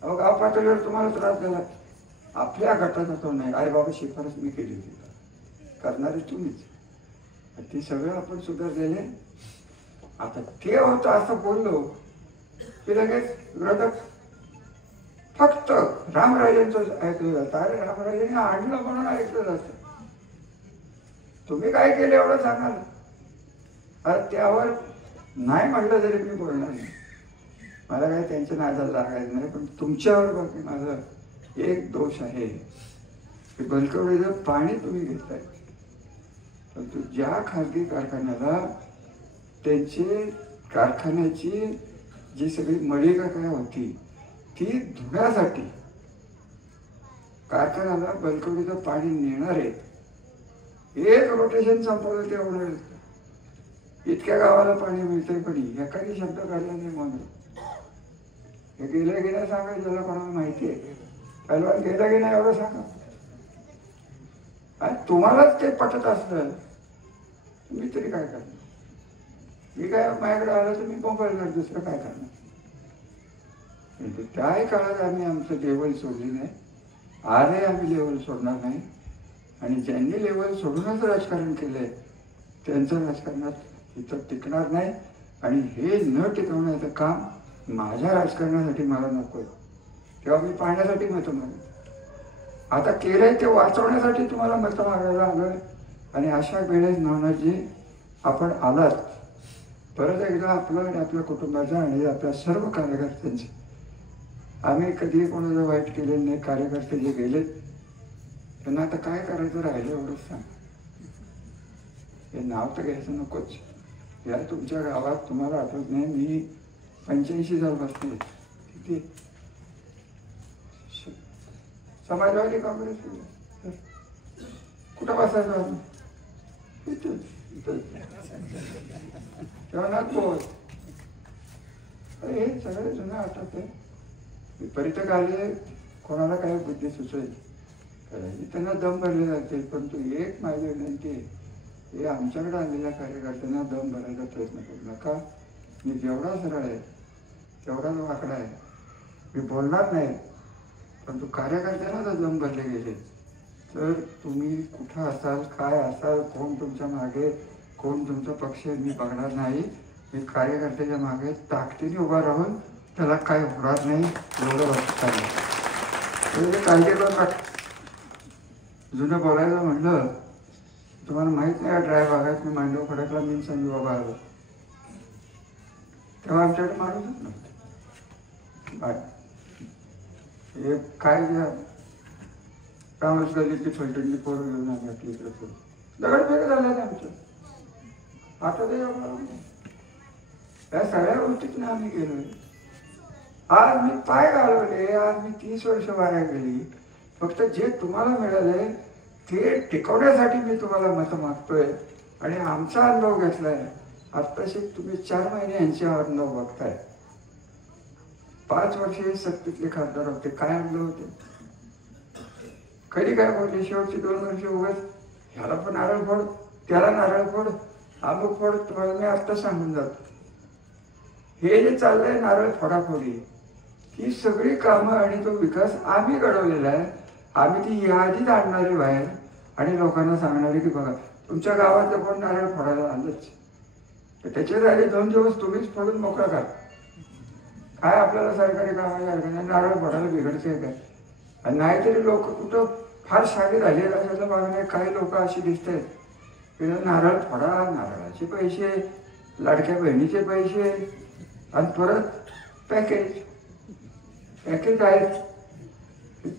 अहो, गाव पातळीवर तुम्हाला त्रास झाला, आपल्या गटाचा तो नाही. अरे बाबा, शिफारस मी केली होती, करणारे तुम्हीच. ते सगळं आपण सुधारलेले. आता ते होतं असं बोललो की लगेच विरोधक फक्त रामराजेंचं ऐकलं जातं. अरे, रामराजेंनी आणलं म्हणून ऐकलं जातं. तुम्ही काय केलं एवढं सांगाल. अरे, त्यावर नाही म्हटलं तरी मी बोलणार नाही. मला काय त्यांच्या नादाला लागायचं नाही. पण तुमच्यावर बाकी माझा एक दोष आहे की बलकवडीचं पाणी तुम्ही घेताय, परंतु ज्या खाजगी कारखान्याला त्यांचे कारखान्याची जी सगळी मलिका काय होती ती धुण्यासाठी कारखान्याला बलकवडीचं पाणी नेणार आहे. एक रोटेशन संपवलं ते होणार. इतक्या गावाला पाणी मिळतंय, पण एकाही शब्द काढला नाही. म्हणून हे गेलं की नाही सांगा, ज्याला कोणाला माहिती आहे. पहिलवान गेला की नाही एवढं सांगा. आणि तुम्हालाच ते पटत असलं मी तरी काय करणार. मी काय माझ्याकडे आलं तर मी मोबाईल कर, दुसरं काय करणार. त्याही काळात आम्ही आमचं लेवल सोडली नाही. आजही आम्ही लेवल सोडणार नाही. आणि ज्यांनी लेवल सोडूनच राजकारण केलंय त्यांचं राजकारणात इथं टिकणार नाही. आणि हे न टिकवण्याचं काम माझ्या राजकारणासाठी मला नको आहे. तेव्हा मी पाहण्यासाठी मतं मागतो. आता केलंय ते वाचवण्यासाठी तुम्हाला मतं मागायला आलोय. आणि अशा वेळेस नानाजी आपण आलात परत एकदा आपलं आणि आपल्या कुटुंबाचं आणि आपल्या सर्व कार्यकर्त्यांचे, आम्ही कधी कोणाला वाईट केलेलं नाही. कार्यकर्ते जे गेलेत त्यांना आता काय करायचं राहिलं एवढंच सांग. हे नाव तर घ्यायचं नकोच. या तुमच्या गावात तुम्हाला आठवत नाही, मी 85 साल बसले किती समाजवादी काँग्रेस कुठं बसायचं आम्ही तेव्हा नागपूर. हे सगळे जुनं आठवत आहे. परितक आले, कोणाला काही बुद्धी सुचेल त्यांना दम भरले जाते. परंतु एक माझी विनंती आहे, हे आमच्याकडे आलेल्या कार्यकर्त्यांना दम भरायचा प्रयत्न करू नका. मी जेवढा सरळ आहे तेवढाच वाकडा आहे. मी बोलणार नाही, परंतु कार्यकर्त्यांना जर दम भरले गेले तर तुम्ही कुठं असाल, काय असाल, कोण तुमच्या मागे, कोण तुमचा पक्ष, मी बघणार नाही. मी कार्यकर्त्याच्या मागे ताकदीने उभा राहून त्याला काय होणार नाही एवढं लक्षात आलं. काळजी करून टाक. जुनं बोलायला म्हणलं, तुम्हाला माहीत नाही ड्राय भागात मी मांडव खडकला मी संजू बाबा आलो तेव्हा आमच्याकडे माणूसच नव्हतं. हे काय कामच गल्लीतली फलटणची पोरं घेऊन आम्ही आपली इकडे पोरं दगडफेक झाल्या आमचं. आता ते या सगळ्या गोष्टीतून आम्ही गेलोय. आज मी पाय घालवले, आज मी 30 वर्ष वाया गेली. फक्त जे तुम्हाला मिळालंय ते टिकवण्यासाठी मी तुम्हाला मतं मागतोय आणि आमचा अनुभव घेतलाय. आत्ताशी तुम्ही 4 महिने यांचे अनुभव बघताय. 5 वर्षे सत्तेतले खासदार होते, काय अनुभव होते, कधी काय बोलले. शेवटची 2 वर्ष उगाच ह्याला पण नारळ फोड, त्याला नारळ फोड, अमुक फोड. तुम्हाला मी आत्ता सांगून जातो, हे जे चाललंय नारळ फोडाफोडी, ही सगळी कामं आणि तो विकास आम्ही घडवलेला आहे. आम्ही ती यादीत आणणारे बाहेर आणि लोकांना सांगणारे की बघा तुमच्या गावातलं कोण नारळ फोडायला आलंच तर त्याचे झाले 2 दिवस तुम्हीच फोडून मोकळा करा. काय आपल्याला सरकारी कामाच्या नारळ फोडायला बिघडते काय. आणि नाहीतरी लोक कुठं फार शाळे झालेलं असायला मागणे काही लोक अशी दिसत आहेत की नारळ फोडा, नारळाचे पैसे, लाडक्या बहिणीचे पैसे आणि परत पॅकेज आहेत.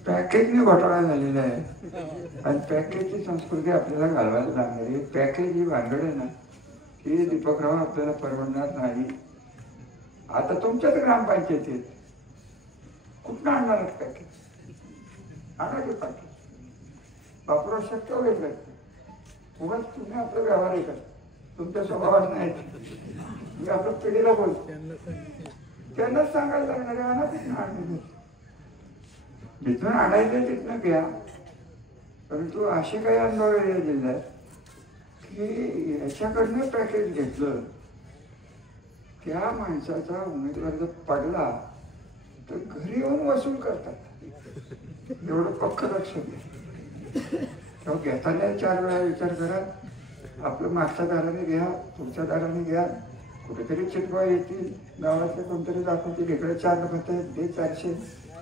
पॅकेजने घोटाळा झालेला आहे आणि पॅकेजची संस्कृती आपल्याला घालवायला लागणारी. पॅकेज ही भानगड आहे ना, ही दीपकराव आपल्याला परवडणार नाही. आता तुमच्याच ग्रामपंचायतीत कुठनं आणणार पॅकेज? आणा की पॅकेज वापरू शक्य वेगळं. उगाच तुम्ही आपलं व्यवहार करा, तुमच्या स्वभावात नाही. मी आपल्या पिढीला बोलतो, त्यांनाच सांगायला लागणार आहे आणा तिथनं आणले. जिथून आणायचं तिथनं घ्या. परंतु असे काही अनुभव या जिल्ह्यात की याच्याकडनं पॅकेज घेतलं, त्या माणसाचा उमेदवार जर पडला तर घरी येऊन वसूल करतात. एवढं पक्क लक्ष द्या. तेव्हा घेताना 4 वेळा विचार करा. आपलं मागच्या दाराने घ्या, पुढच्या दाराने घ्या. कुठेतरी चिटवा येतील, गावातले कोणतरी दाखवतील, इकडे 4 मतं दे 400,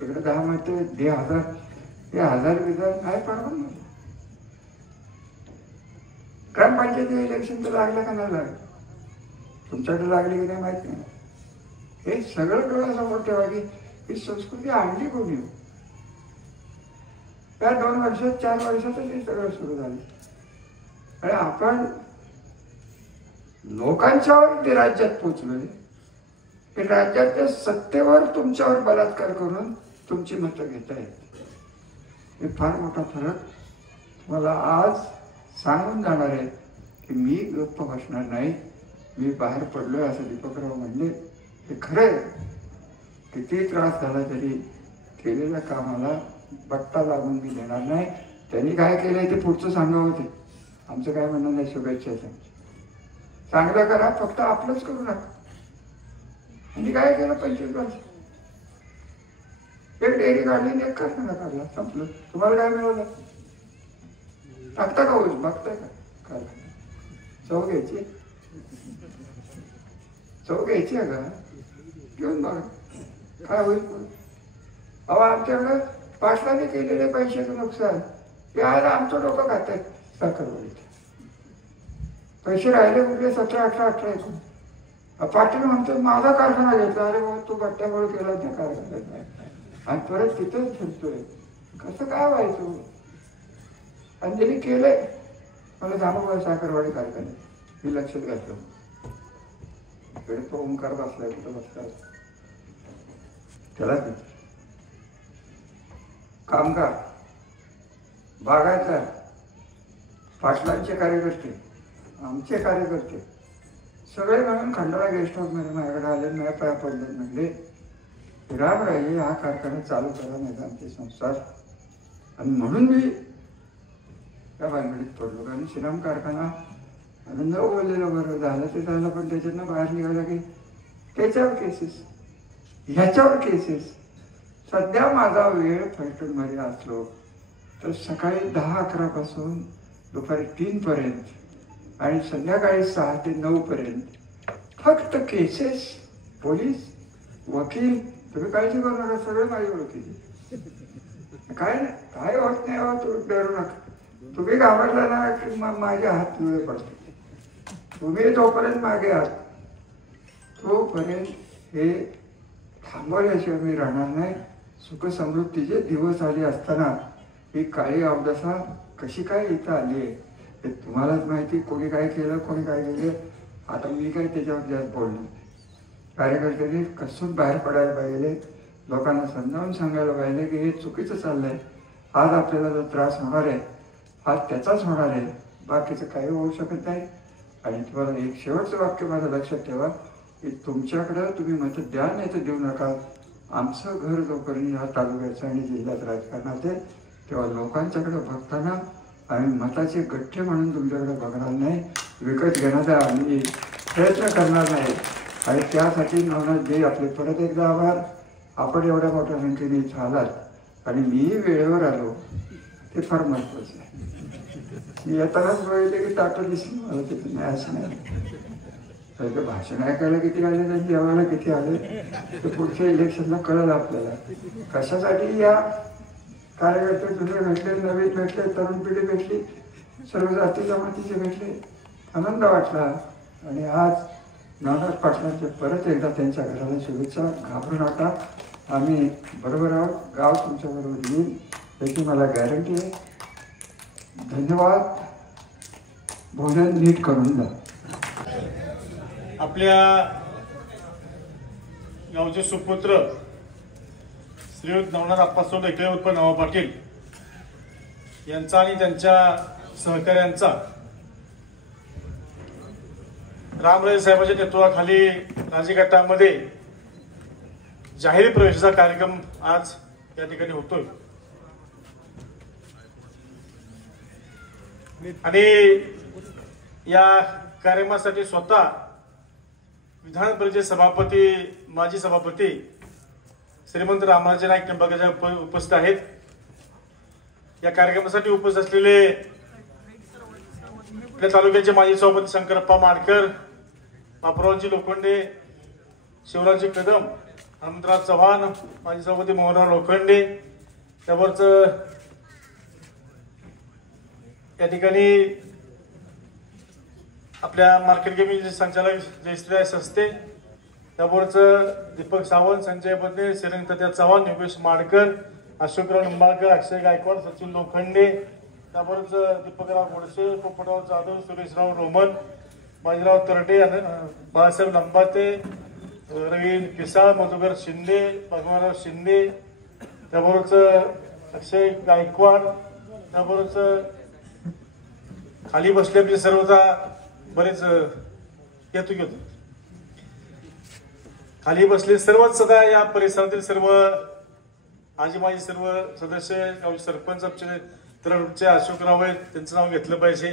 इकडे 10 मतं दे 1000. हे 1000 काय परवड नाही. ग्रामपंचायती इलेक्शन तर लागलं का नाही लागलं, तुमच्याकडे लागली की नाही माहित नाही. हे सगळं डोळ्यासमोर ठेवा की ही संस्कृती आणली कोणी. त्या 2 वर्षात 4 वर्षातच हे सगळं सुरू झालं. आणि आपण लोकांच्यावर ते राज्यात पोचलोय, ते राज्याच्या सत्तेवर तुमच्यावर बलात्कार करून तुमची मतं घेता येत. हे फार मोठा फरक मला आज सांगून जाणार आहे की मी गप्प बसणार नाही. मी बाहेर पडलोय असं दीपकराव म्हणले, हे खरं आहे. किती त्रास झाला तरी केलेल्या कामाला बट्टा लागून मी देणार नाही. त्यांनी काय केलंय ते पुढचं सांगावं. ते आमचं काय म्हणणं नाही. शुभेच्छा चांगलं करा, फक्त आपलंच करू नका. म्हणजे काय केलं 25 वर्ष एक डेअरी काढली, एक कारखाना काढला, संपलं. तुम्हाला काय मिळवलं? टाकता का ऊस? बघताय का कारखाना? चव घ्यायची आहे का? घेऊन बघा काय होईल. अहो आमच्याकडे पाटलाने केलेले पैशाचं नुकसान ते आज आमचं डोकं खातात. साखरवडीचे पैसे राहिले कुठले? 17, 18, 18 पाटील म्हणतो माझा कारखाना घेतला. अरे मग तू बट्ट्यामुळे केला त्या कारखान्यात आणि परत तिथेच फिरतोय, कसं काय व्हायचं? अंजली केलंय. मला दामोबा साखरवाडी कारखान्यात मी लक्षात घातलं. इकडे तो ओंकार बसलाय, कुठं बसला त्याला कामगार, बागायतदार, पाटलांचे कार्यकर्ते, आमचे कार्यकर्ते सगळे मिळून खंडाळा गेस्ट हाऊसमध्ये माझ्याकडे आले. माझ्या पाया पडले, म्हणजे राम राहिले हा कारखाना चालू करा नाही आमचे संसार. आणि म्हणून मी त्या भानगडीत पडलो. कारण श्रीराम कारखाना आणि न बोललेलं बरं झालं ते झालं, पण त्याच्यातनं बाहेर निघालं की त्याच्यावर केसेस, ह्याच्यावर केसेस. सध्या माझा वेळ फलटणमध्ये असलो तर सकाळी 10-11 पासून दुपारी 3 पर्यंत आणि संध्याकाळी 6 ते 9 पर्यंत फक्त केसेस. पोलीस, वकील, तुम्ही काळजी करू नका, सगळे माझी ओळखीचे. काय नाही, काय होत नाही हो, तुम्ही डरू नका. तुम्ही घाबरला ना की मग माझे हात पिवळे पडते. तुम्ही जोपर्यंत मागे आहात तोपर्यंत हे थांबवल्याशिवाय मी राहणार नाही. सुखसमृद्धीचे दिवस आले असताना ही काळी अवदशा कशी काय इथं आली आहे हे तुम्हालाच माहिती. कोणी काय केलं, कोणी काय केलं, आता मी काय त्याच्यावर जास्त बोलणार. कार्यकर्त्यांनी कसून बाहेर पडायला पाहिजे, लोकांना समजावून सांगायला पाहिजे की हे चुकीचं चाललंय. आज आपल्याला जो त्रास होणार आहे आज त्याचाच होणार आहे, बाकीचं काही होऊ शकत नाही. आणि तुम्हाला एक शेवटचं वाक्य माझं लक्षात ठेवा की तुमच्याकडं तुम्ही मत द्या नाही तर देऊ नका. आमचं घर जोपर्यंत ह्या तालुक्याचं आणि जिल्ह्यात राजकारणात आहे तेव्हा लोकांच्याकडे बघताना आम्ही मताचे गठ्ठे म्हणून तुमच्याकडे बघणार नाही, विकत घेण्याचा आम्ही प्रयत्न करणार नाही. आणि त्यासाठी नवनाथजी आपले परत एकदा आभार. आपण एवढ्या मोठ्या संख्येने इथं आलात आणि मीही वेळेवर आलो ते फार महत्त्वाचं आहे. मी येतानाच बघितले की टाटा दिसली मला तिथे, नाही असं नाही. तर भाषण ऐकायला किती आले आणि जेवायला किती आले ते पुढच्या इलेक्शनला कळलं आपल्याला. कशासाठी या कार्यकर्ते जुने भेटले, नवीन भेटले, तरुण पिढी भेटली, सर्व जाती जमातीचे भेटले, आनंद वाटला. आणि आज नवनाथ पाटलांचे परत एकदा त्यांच्या घराला शुभेच्छा. घाबरू नका, आम्ही बरोबर आहोत. गाव तुमच्याबरोबर येईल याची मला गॅरंटी आहे. धन्यवाद. भोजन नीट करून द्या. आपल्या गावचे सुपुत्र श्रीयुत नवनाथ आप्पासाहेब एकले उर्फ नवा पाटील यांचा आणि त्यांच्या सहकाऱ्यांचा रामराजे साहेबांच्या नेतृत्वाखाली राजगटामध्ये जाहीर प्रवेशाचा कार्यक्रम आज या ठिकाणी होतोय. आणि या कार्यक्रमासाठी स्वतः विधान परिषद सभापती, माजी सभापती श्रीमंत रामराजे नाईक निंबाळकर उपस्थित आहेत. या कार्यक्रमासाठी उपस्थित असलेले आपल्या तालुक्याचे माजी सभापती शंकरप्पा माडकर, बापूरावजी लोखंडे, शिवराजी कदम, हनुमंतराव चव्हाण, माजी सभापती मोहनराव लोखंडे, त्यावरच या ठिकाणी आपल्या मार्केट कमिटीचे संचालक जयश्री संस्थे, त्यावरच दीपक सावंत, संजय बदले, श्रीरंग तात्या चव्हाण, योगेश माडकर, अशोकराव निंबाळकर, अक्षय गायकवाड, सचिन लोखंडे, त्यावरच दीपकराव गोडसे, पोपटराव जाधव, सुरेशराव रोमन, बाजीराव तरटे, बाळासाहेब लंबाते, रवी पिसाळ, मधुकर शिंदे, भगवानराव शिंदे, त्याबरोबरच अक्षय गायकवाड, त्याबरोबरच खाली बसले सर्वता बरेच घेतो खाली बसले सर्वच सदा या परिसरातील सर्व आजी माजी सर्व सदस्य, सरपंच आमचे तरडचे अशोकराव आहेत, त्यांचं नाव घेतलं पाहिजे.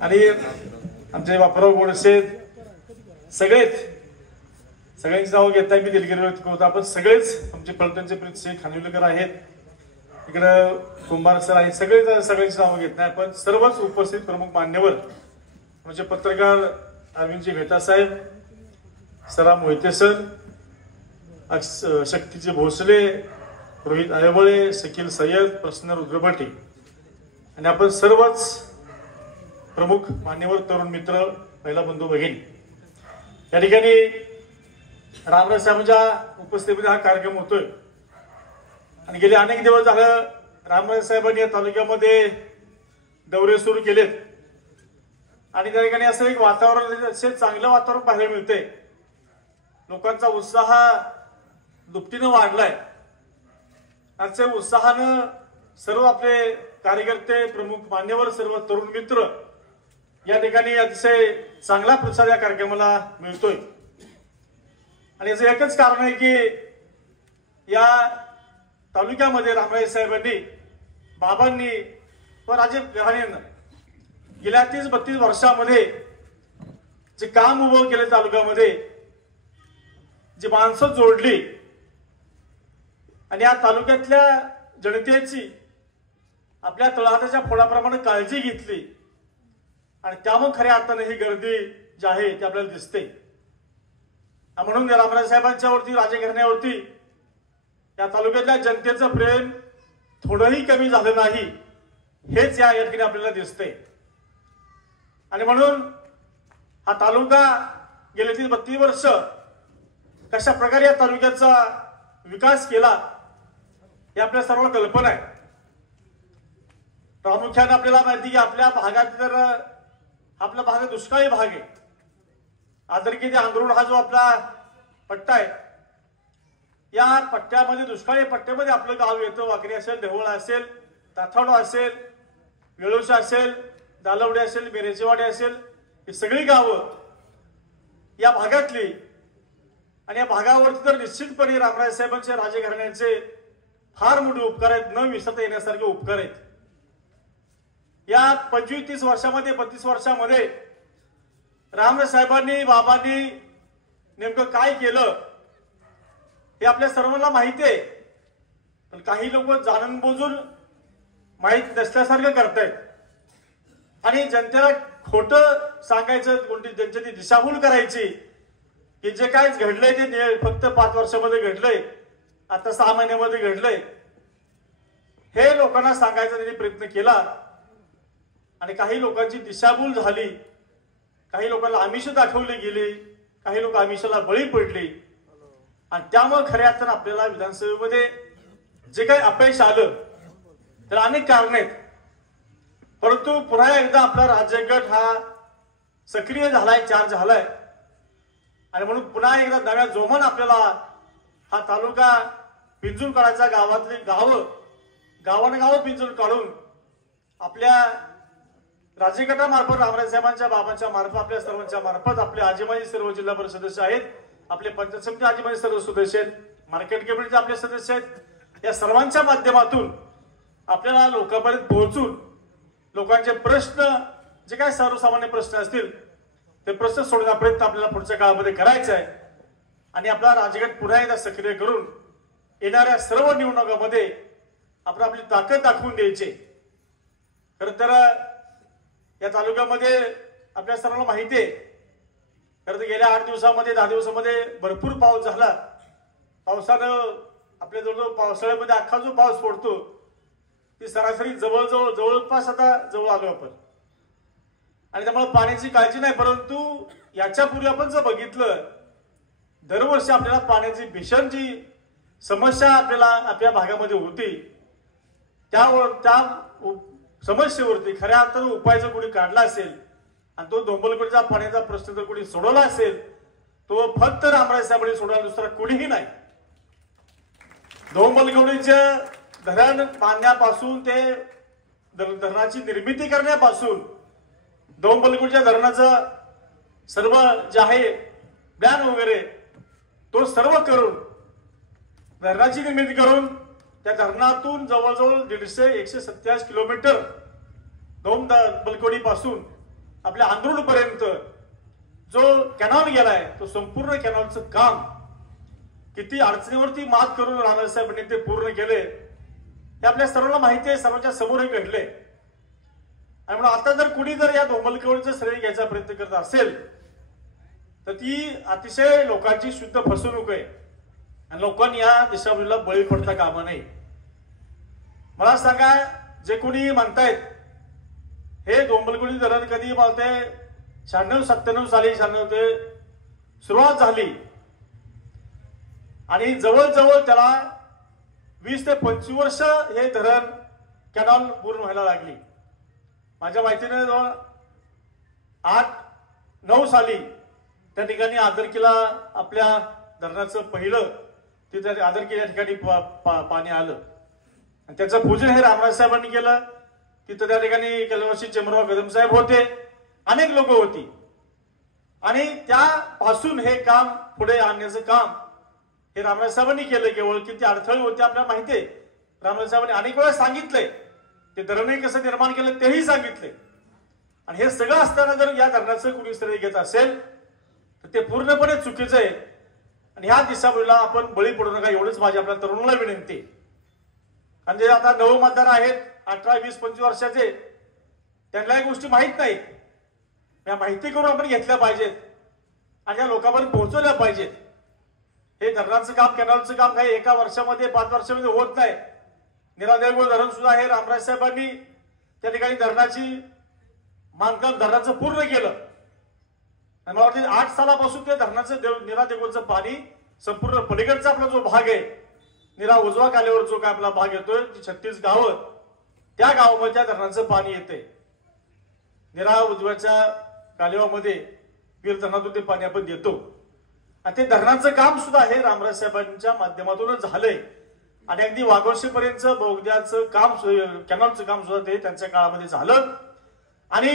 आणि आमचे बापूराव गोडसे सगळ्यांची नावं घेताय मी दिलगिरी व्यक्त करतो. आपण सगळेच आमचे फलटणचे प्रीत सिंह खानविलकर आहेत, इकडं कुंभार सर आहेत, सगळ्यांची नावं घेत नाही. पण सर्वच उपस्थित प्रमुख मान्यवर म्हणजे पत्रकार अरविंदजी भेटा साहेब, सरा मोहिते सर, शक्तीचे भोसले, रोहित आयबळे, शकील सय्यद, प्रसन्न रुद्रभटे आणि आपण सर्वच प्रमुख मान्यवर, तरुण मित्र, पहिला बंधू भगिनी, या ठिकाणी रामराज साहेबांच्या उपस्थितीमध्ये हा कार्यक्रम होतोय आणि गेले अनेक दिवस झालं रामराज साहेबांनी या तालुक्यामध्ये दौरे सुरू केलेत आणि त्या ठिकाणी असं एक वातावरण, असे चांगलं वातावरण पाहायला मिळते. लोकांचा उत्साह दुपटीनं वाढलाय. आजच्या उत्साहानं सर्व आपले कार्यकर्ते, प्रमुख मान्यवर, सर्व तरुण मित्र या ठिकाणी अतिशय चांगला प्रतिसाद या कार्यक्रमाला मिळतोय. आणि याचं एकच कारण आहे की या तालुक्यामध्ये रामराजे साहेबांनी, बाबांनी व राजीव गव्हाणेंना गेल्या 30-32 वर्षामध्ये जे काम उभं केलं तालुक्यामध्ये, जी माणसं जोडली आणि या तालुक्यातल्या जनतेची आपल्या तळहाताच्या फोडाप्रमाणे काळजी घेतली आणि त्यामुळे खऱ्या अर्थाने ही गर्दी जी आहे ती आपल्याला दिसते. म्हणून रामराजे साहेबांच्या वरती, राजे घराण्यावरती या तालुक्यातल्या जनतेचं प्रेम थोडंही कमी झालं नाही, हेच या ठिकाणी आपल्याला दिसते. आणि म्हणून हा तालुका गेले 30-32 वर्ष कशा प्रकारे या तालुक्याचा विकास केला हे आपल्या सर्वांना कल्पना आहे. प्रामुख्याने आपल्याला माहिती की आपल्या भागात तर आपला भाग दुष्काळी भाग आहे. आदरकी ते आंध्रुड हा जो आपला पट्टा आहे, या पट्ट्यामध्ये, दुष्काळी पट्ट्यामध्ये आपलं गाव येतं. वाकरी असेल, ढवळ असेल, ताथाडो असेल, वेळोशा असेल, दालवडे असेल, बेरेचेवाडे असेल, ही सगळी गावं या भागातली. आणि या भागावरती तर निश्चितपणे रामराजे साहेबांचे, राजे घराण्याचे फार मोठे उपकार आहेत, न विसरता येण्यासारखे उपकार आहेत. या 25-30 वर्षामध्ये, 32 वर्षामध्ये रामराजे साहेबांनी, बाबांनी नेमकं काय केलं हे आपल्या सर्वांना माहिती आहे. पण काही लोक जाणून बुजून माहीत नसल्यासारखं करतायत आणि जनतेला खोटं सांगायचं, कोणती त्यांची दिशाभूल करायची की जे काय घडलंय ते फक्त 5 वर्षामध्ये घडलंय, आता 6 महिन्यामध्ये घडलंय, हे लोकांना सांगायचा त्यांनी प्रयत्न केला. आणि काही लोकांची दिशाभूल झाली, काही लोकांना आमिष दाखवली गेली, काही लोक आमिषाला बळी पडली आणि त्यामुळे खऱ्या अर्थानं आपल्याला विधानसभेमध्ये जे काही अपयश आलं तर अनेक कारण आहेत. परंतु पुन्हा एकदा आपला राज्यगट हा सक्रिय झालाय, चार्ज झालाय आणि म्हणून पुन्हा एकदा नव्या जोमानं आपल्याला हा तालुका पिंजून काढायचा. गावातली गावानं गावं पिंजून काढून आपल्या राज्यगटामार्फत, रामराजे साहेबांच्या, बाबांच्या मार्फत, आपल्या सर्वांच्या मार्फत, आपले आजीमाजी सर्व जिल्हा परिषद सदस्य आहेत, आपले पंचायत समिती आजीमाजी सर्व सदस्य आहेत, मार्केट कमिटीचे आपले सदस्य आहेत, या सर्वांच्या माध्यमातून आपल्याला लोकांपर्यंत पोहोचून लोकांचे प्रश्न, जे काय सर्वसामान्य प्रश्न असतील ते प्रश्न सोडण्याचा प्रयत्न आपल्याला पुढच्या काळामध्ये करायचा आहे. आणि आपला राजगट पुन्हा एकदा सक्रिय करून येणाऱ्या सर्व निवडणुकांमध्ये आपण आपली ताकद दाखवून द्यायची. खरं तर या तालुक्यामध्ये आपल्या सर्वांना माहिती आहे, खरं तर गेल्या 8 दिवसामध्ये, 10 दिवसामध्ये भरपूर पाऊस झाला. पावसानं आपल्या जवळजवळ पावसाळ्यामध्ये अख्खा जो पाऊस पडतो ती सरासरी जवळपास आता जवळ आलो आपण. आणि त्यामुळे पाण्याची काळजी नाही. परंतु याच्यापूर्वी आपण जर बघितलं, दरवर्षी आपल्याला पाण्याची भीषण जी समस्या आपल्याला आपल्या भागामध्ये होती, त्या समस्येवरती खऱ्या अर्थानं उपाय जर कोणी काढला असेल आणि तो डोंबलकडचा पाण्याचा प्रश्न जर कोणी सोडवला असेल, तो फक्त रामराजे साहेबांनी सोडवला, दुसरा कोणीही नाही. डोंबलगवडीच्या धरण बांधण्यापासून ते धरणाची निर्मिती करण्यापासून, डोंबलगुडच्या धरणाचं सर्व जे आहे प्लॅन वगैरे तो सर्व करून धरणाची निर्मिती करून त्या धरणातून जवळजवळ 150-127 किलोमीटर डोंबलगवडी पासून आपल्या आंध्रुड पर्यंत जो कॅनॉल गेलाय, तो संपूर्ण कॅनॉलचं काम किती अडचणीवरती मात करून रामराजे साहेबांनी ते पूर्ण केले हे आपल्या सर्वांना माहिती आहे, सर्वांच्या समोर हे घडले. आणि म्हणून आता जर कुणी जर या डोंबलगवडीचं श्रेय घ्यायचा प्रयत्न करत असेल तर ती अतिशय लोकांची शुद्ध फसवणूक आहे आणि लोकांनी या दिशाभूलीला बळी पडता कामा नये. मला सांगा, जे कोणी म्हणतायत हे डोंबलगवडी धरण कधी बोलते 96-97 साली 96 ते सुरुवात झाली आणि जवळजवळ त्याला 20 ते 25 वर्ष हे धरण कॅनॉल पूर्ण व्हायला लागली. माझ्या माहितीने 8-9 साली त्या ठिकाणी आदरकीला आपल्या धरणाचं पहिलं तिथे आदरकी या ठिकाणी पाणी आलं आणि त्याचं पूजन हे रामराज साहेबांनी केलं. तिथं त्या ठिकाणी गेल्या वर्षी चेंबरराव कदम साहेब होते, अनेक लोक होती आणि त्यापासून हे काम पुढे आणण्याचं काम हे रामराज साहेबांनी केलं. केवळ किती अडथळे होते आपल्याला माहिती आहे. रामराज साहेबांनी अनेक वेळा सांगितलंय ते धरण कसं निर्माण केलं तेही सांगितलंय आणि हे सगळं असताना जर या धरणाचं कुणी श्रेय घेत असेल तर ते पूर्णपणे चुकीचं आहे आणि ह्या दिशाभूलीला आपण बळी पडू नका एवढंच माझी आपल्या तरुणाला विनंती. आणि जे आता नव मतदार आहेत 18, 20, 25 वर्षाचे त्यांना या गोष्टी माहीत नाहीत. या माहिती करून आपण घेतल्या पाहिजेत आणि या लोकांपर्यंत पोहोचवल्या पाहिजेत. हे धरणाचं काम कॅनॉलचं काम काही एका वर्षामध्ये 5 वर्षामध्ये होत नाही. निरादेवगड धरण सुद्धा हे रामराज साहेबांनी त्या ठिकाणी धरणाची बांधकाम धरणाचं पूर्ण केलं आणि मला वाटतं 8 सालापासून ते धरणाचं निरादेवगडचं पाणी संपूर्ण पलीकडचा आपला जो भाग आहे निरा उजवा काल्यावर जो काय आपला भाग येतोय 36 गावं त्या गावामध्ये त्या धरणाचं पाणी येते. निरा उजव्याच्या कालव्यामध्ये वीर धरणातून ते पाणी आपण देतो आणि ते धरणाचं काम सुद्धा हे रामराज साहेबांच्या माध्यमातूनच झालंय आणि अगदी वाघोशीपर्यंत बोगद्याचं काम कॅनॉलचं काम सुद्धा ते त्यांच्या काळामध्ये झालं आणि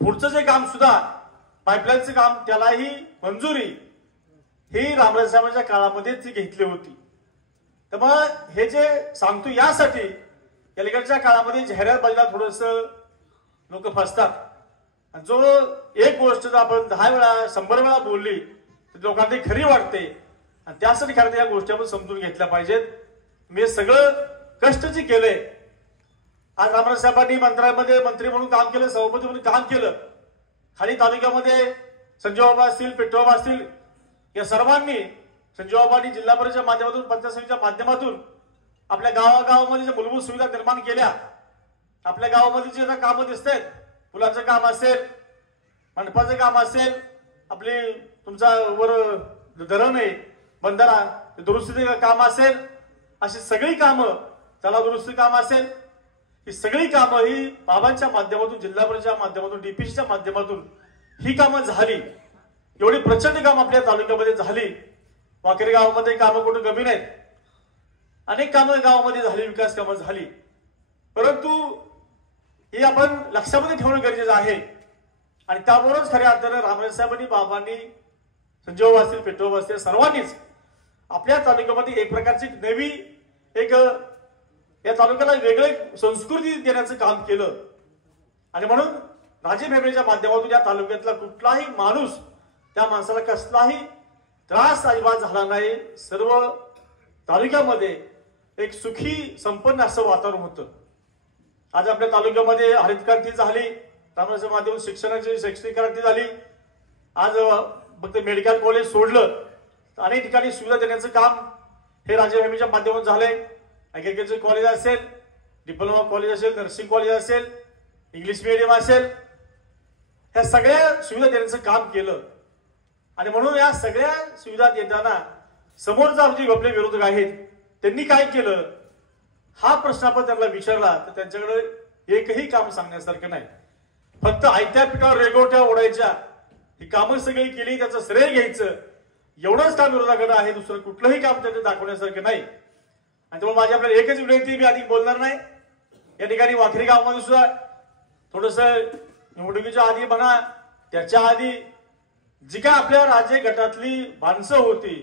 पुढचं जे काम सुद्धा पाईपलाईनचं काम त्यालाही मंजुरी ही रामराज साहेबांच्या काळामध्येच ती घेतली होती. त्यामुळे हे जे सांगतो यासाठी अलीकडच्या काळामध्ये जाहिरातबाजीला थोडस लोक फसतात आणि जो एक गोष्ट जर आपण 10 वेळा 100 वेळा बोलली तर लोकांना ती खरी वाटते आणि त्यासाठी खरं या गोष्टी आपण समजून घेतल्या पाहिजेत. मी सगळं कष्ट जे केलंय आज रामराज साहेबांनी मंत्रालयामध्ये मंत्री म्हणून काम केलं, सभापती म्हणून काम केलं. खाली तालुक्यामध्ये संजय बाबा असतील, पेट्रोबा असतील या सर्वांनी संजय बाबांनी जिल्हा परिषदेच्या माध्यमातून पंचायत समितीच्या माध्यमातून आपल्या गावागावामध्ये ज्या मूलभूत सुविधा निर्माण केल्या. आपल्या गावामध्ये जे कामं दिसत आहेत पुलाचं काम असेल, मंडपाचं काम असेल, आपली तुमचा वर धरण आहे बंधारा दुरुस्तीचं काम असेल, अशी सगळी कामं तलाव दुरुस्ती काम असेल ही सगळी कामं ही बाबांच्या माध्यमातून जिल्हा परिषदेच्या माध्यमातून डीपीसीच्या माध्यमातून ही कामं झाली. एवढी प्रचंड काम आपल्या तालुक्यामध्ये झाली. वाकेरी गावामध्ये कामं कुठं कमी नाहीत, अनेक कामं गावामध्ये झाली, विकास कामं झाली. परंतु हे आपण लक्षामध्ये ठेवणं गरजेचं आहे आणि त्याबरोबरच खऱ्या अर्थानं रामराज साहेबांनी बाबांनी संजय बाबा असतील, पेट्रोबा असतील सर्वांनीच आपल्या तालुक्यामध्ये एक प्रकारची नवी एक या तालुक्याला वेगळे संस्कृती देण्याचं काम केलं आणि म्हणून राजे मेहबेच्या माध्यमातून या तालुक्यातला कुठलाही माणूस त्या माणसाला कसलाही त्रास अजिबात झाला नाही. सर्व तालुक्यामध्ये एक सुखी संपन्न असं वातावरण होतं. आज आपल्या तालुक्यामध्ये हरित क्रांती झाली, रामराज माध्यमातून शिक्षणाची शैक्षणिक क्रांती झाली. आज फक्त मेडिकल कॉलेज सोडलं अनेक ठिकाणी सुविधा देण्याचं काम हे राजे मेहबेच्या माध्यमातून झालंय. ऍग्रिकल्चर कॉलेज असेल, डिप्लोमा कॉलेज असेल, नर्सिंग कॉलेज असेल, इंग्लिश मीडियम असेल, ह्या सगळ्या सुविधा देण्याचं काम केलं आणि म्हणून या सगळ्या सुविधा देताना समोरचा जे आपले विरोधक आहेत त्यांनी काय केलं हा प्रश्न आपण त्यांना विचारला तर त्यांच्याकडे एकही काम सांगण्यासारखं नाही. फक्त आयत्या पिठावर रेगोट्या ओढायच्या ही कामं सगळी केली त्याचं श्रेय घ्यायचं एवढंच काम विरोधाकडे आहे. दुसरं कुठलंही काम त्यांनी दाखवण्यासारखं नाही. आणि त्यामुळे माझी आपल्याला एकच विनंती, मी अधिक बोलणार नाही. या ठिकाणी वाखरी गावामध्ये सुद्धा थोडस निवडणुकीच्या आधी म्हणा त्याच्या आधी जी काय आपल्या राज्य गटातली माणसं होती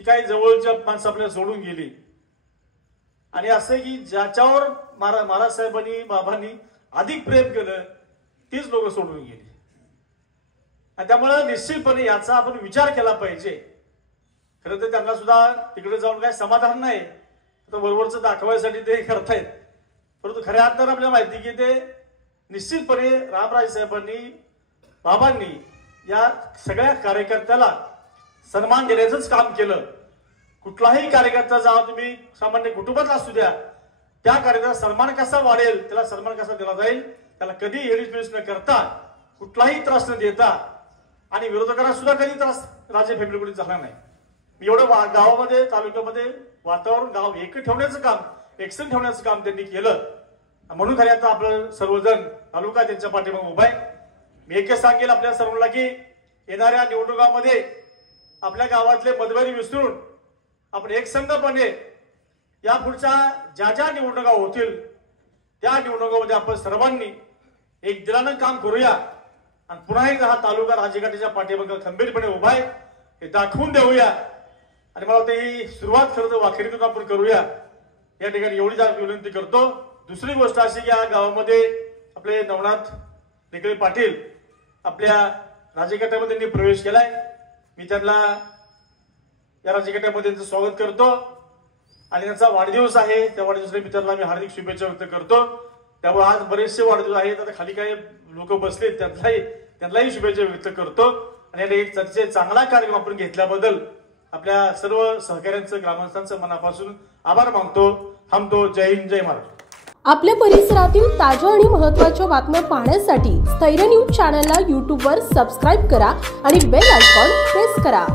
ती काही जवळच्या माणसं आपल्याला सोडून गेली आणि असं की ज्याच्यावर महाराज साहेबांनी बाबांनी अधिक प्रेम केलं तीच लोक सोडून गेली आणि त्यामुळे निश्चितपणे याचा आपण विचार केला पाहिजे. खरं तर त्यांना सुद्धा तिकडे जाऊन काही समाधान नाही, बरोबरच दाखवायसाठी ते करतायत. परंतु खऱ्या अर्थानं आपल्याला माहिती की ते निश्चितपणे रामराज साहेबांनी बाबांनी या सगळ्या कार्यकर्त्याला सन्मान देण्याचंच काम केलं. कुठलाही कार्यकर्ता जेव्हा तुम्ही सामान्य कुटुंबातला असू द्या त्या कार्यकर्त्याचा सन्मान कसा वाढेल, त्याला सन्मान कसा दिला जाईल, त्याला कधी हेळीस न करता कुठलाही त्रास न देता आणि विरोधकांना सुद्धा कधी त्रास राजे फॅमिलीकडून झाला नाही. एवढं गावामध्ये तालुक्यामध्ये वातावरण गाव एक ठेवण्याचं काम एकसंध ठेवण्याचं काम त्यांनी केलं. म्हणून खरे आता आपलं सर्वजण तालुका त्यांच्या पाठीमागे उभा आहे. मी एकच सांगेल आपल्या सर्वांना की येणाऱ्या निवडणुकामध्ये आपल्या गावातले मतभेद विसरून आपण एकसंघपणे या पुढच्या ज्या ज्या निवडणुका होतील त्या निवडणुकामध्ये आपण सर्वांनी एक दिलानं काम करूया आणि पुन्हा एकदा हा तालुका राजघाटाच्या पाठीमागे खंबीरपणे उभा आहे हे दाखवून देऊया. आणि मला वाटतं ही सुरुवात खरं तर वाखेरीतून आपण करूया. या ठिकाणी एवढी विनंती करतो. दुसरी गोष्ट अशी की या गावामध्ये आपले नवनाथ निकळे पाटील आपल्या राजघाटामध्ये त्यांनी प्रवेश केलाय. मी त्यांना या राजघाटामध्ये त्यांचं स्वागत करतो आणि त्यांचा वाढदिवस आहे. त्या वाढदिवसाला मी त्यांना हार्दिक शुभेच्छा व्यक्त करतो. त्यामुळे आज बरेचसे वाढदिवस आहेत. आता खाली काही लोक बसले त्यांनाही शुभेच्छा व्यक्त करतो. आणि एक चर्चे चांगला कार्यक्रम आपण घेतल्याबद्दल आपल्या सर्व सहकाऱ्यांचं ग्रामस्थांचं मनापासून आभार मानतो. थांबतो. जय हिंद जय महाराष्ट्र. आपल्या परिसरातील ताज्या आणि महत्त्वाच्या बातम्या पाहण्यासाठी स्थैर्य न्यूज चॅनलला यूट्यूबवर सबस्क्राईब करा आणि बेल आयकॉन प्रेस करा.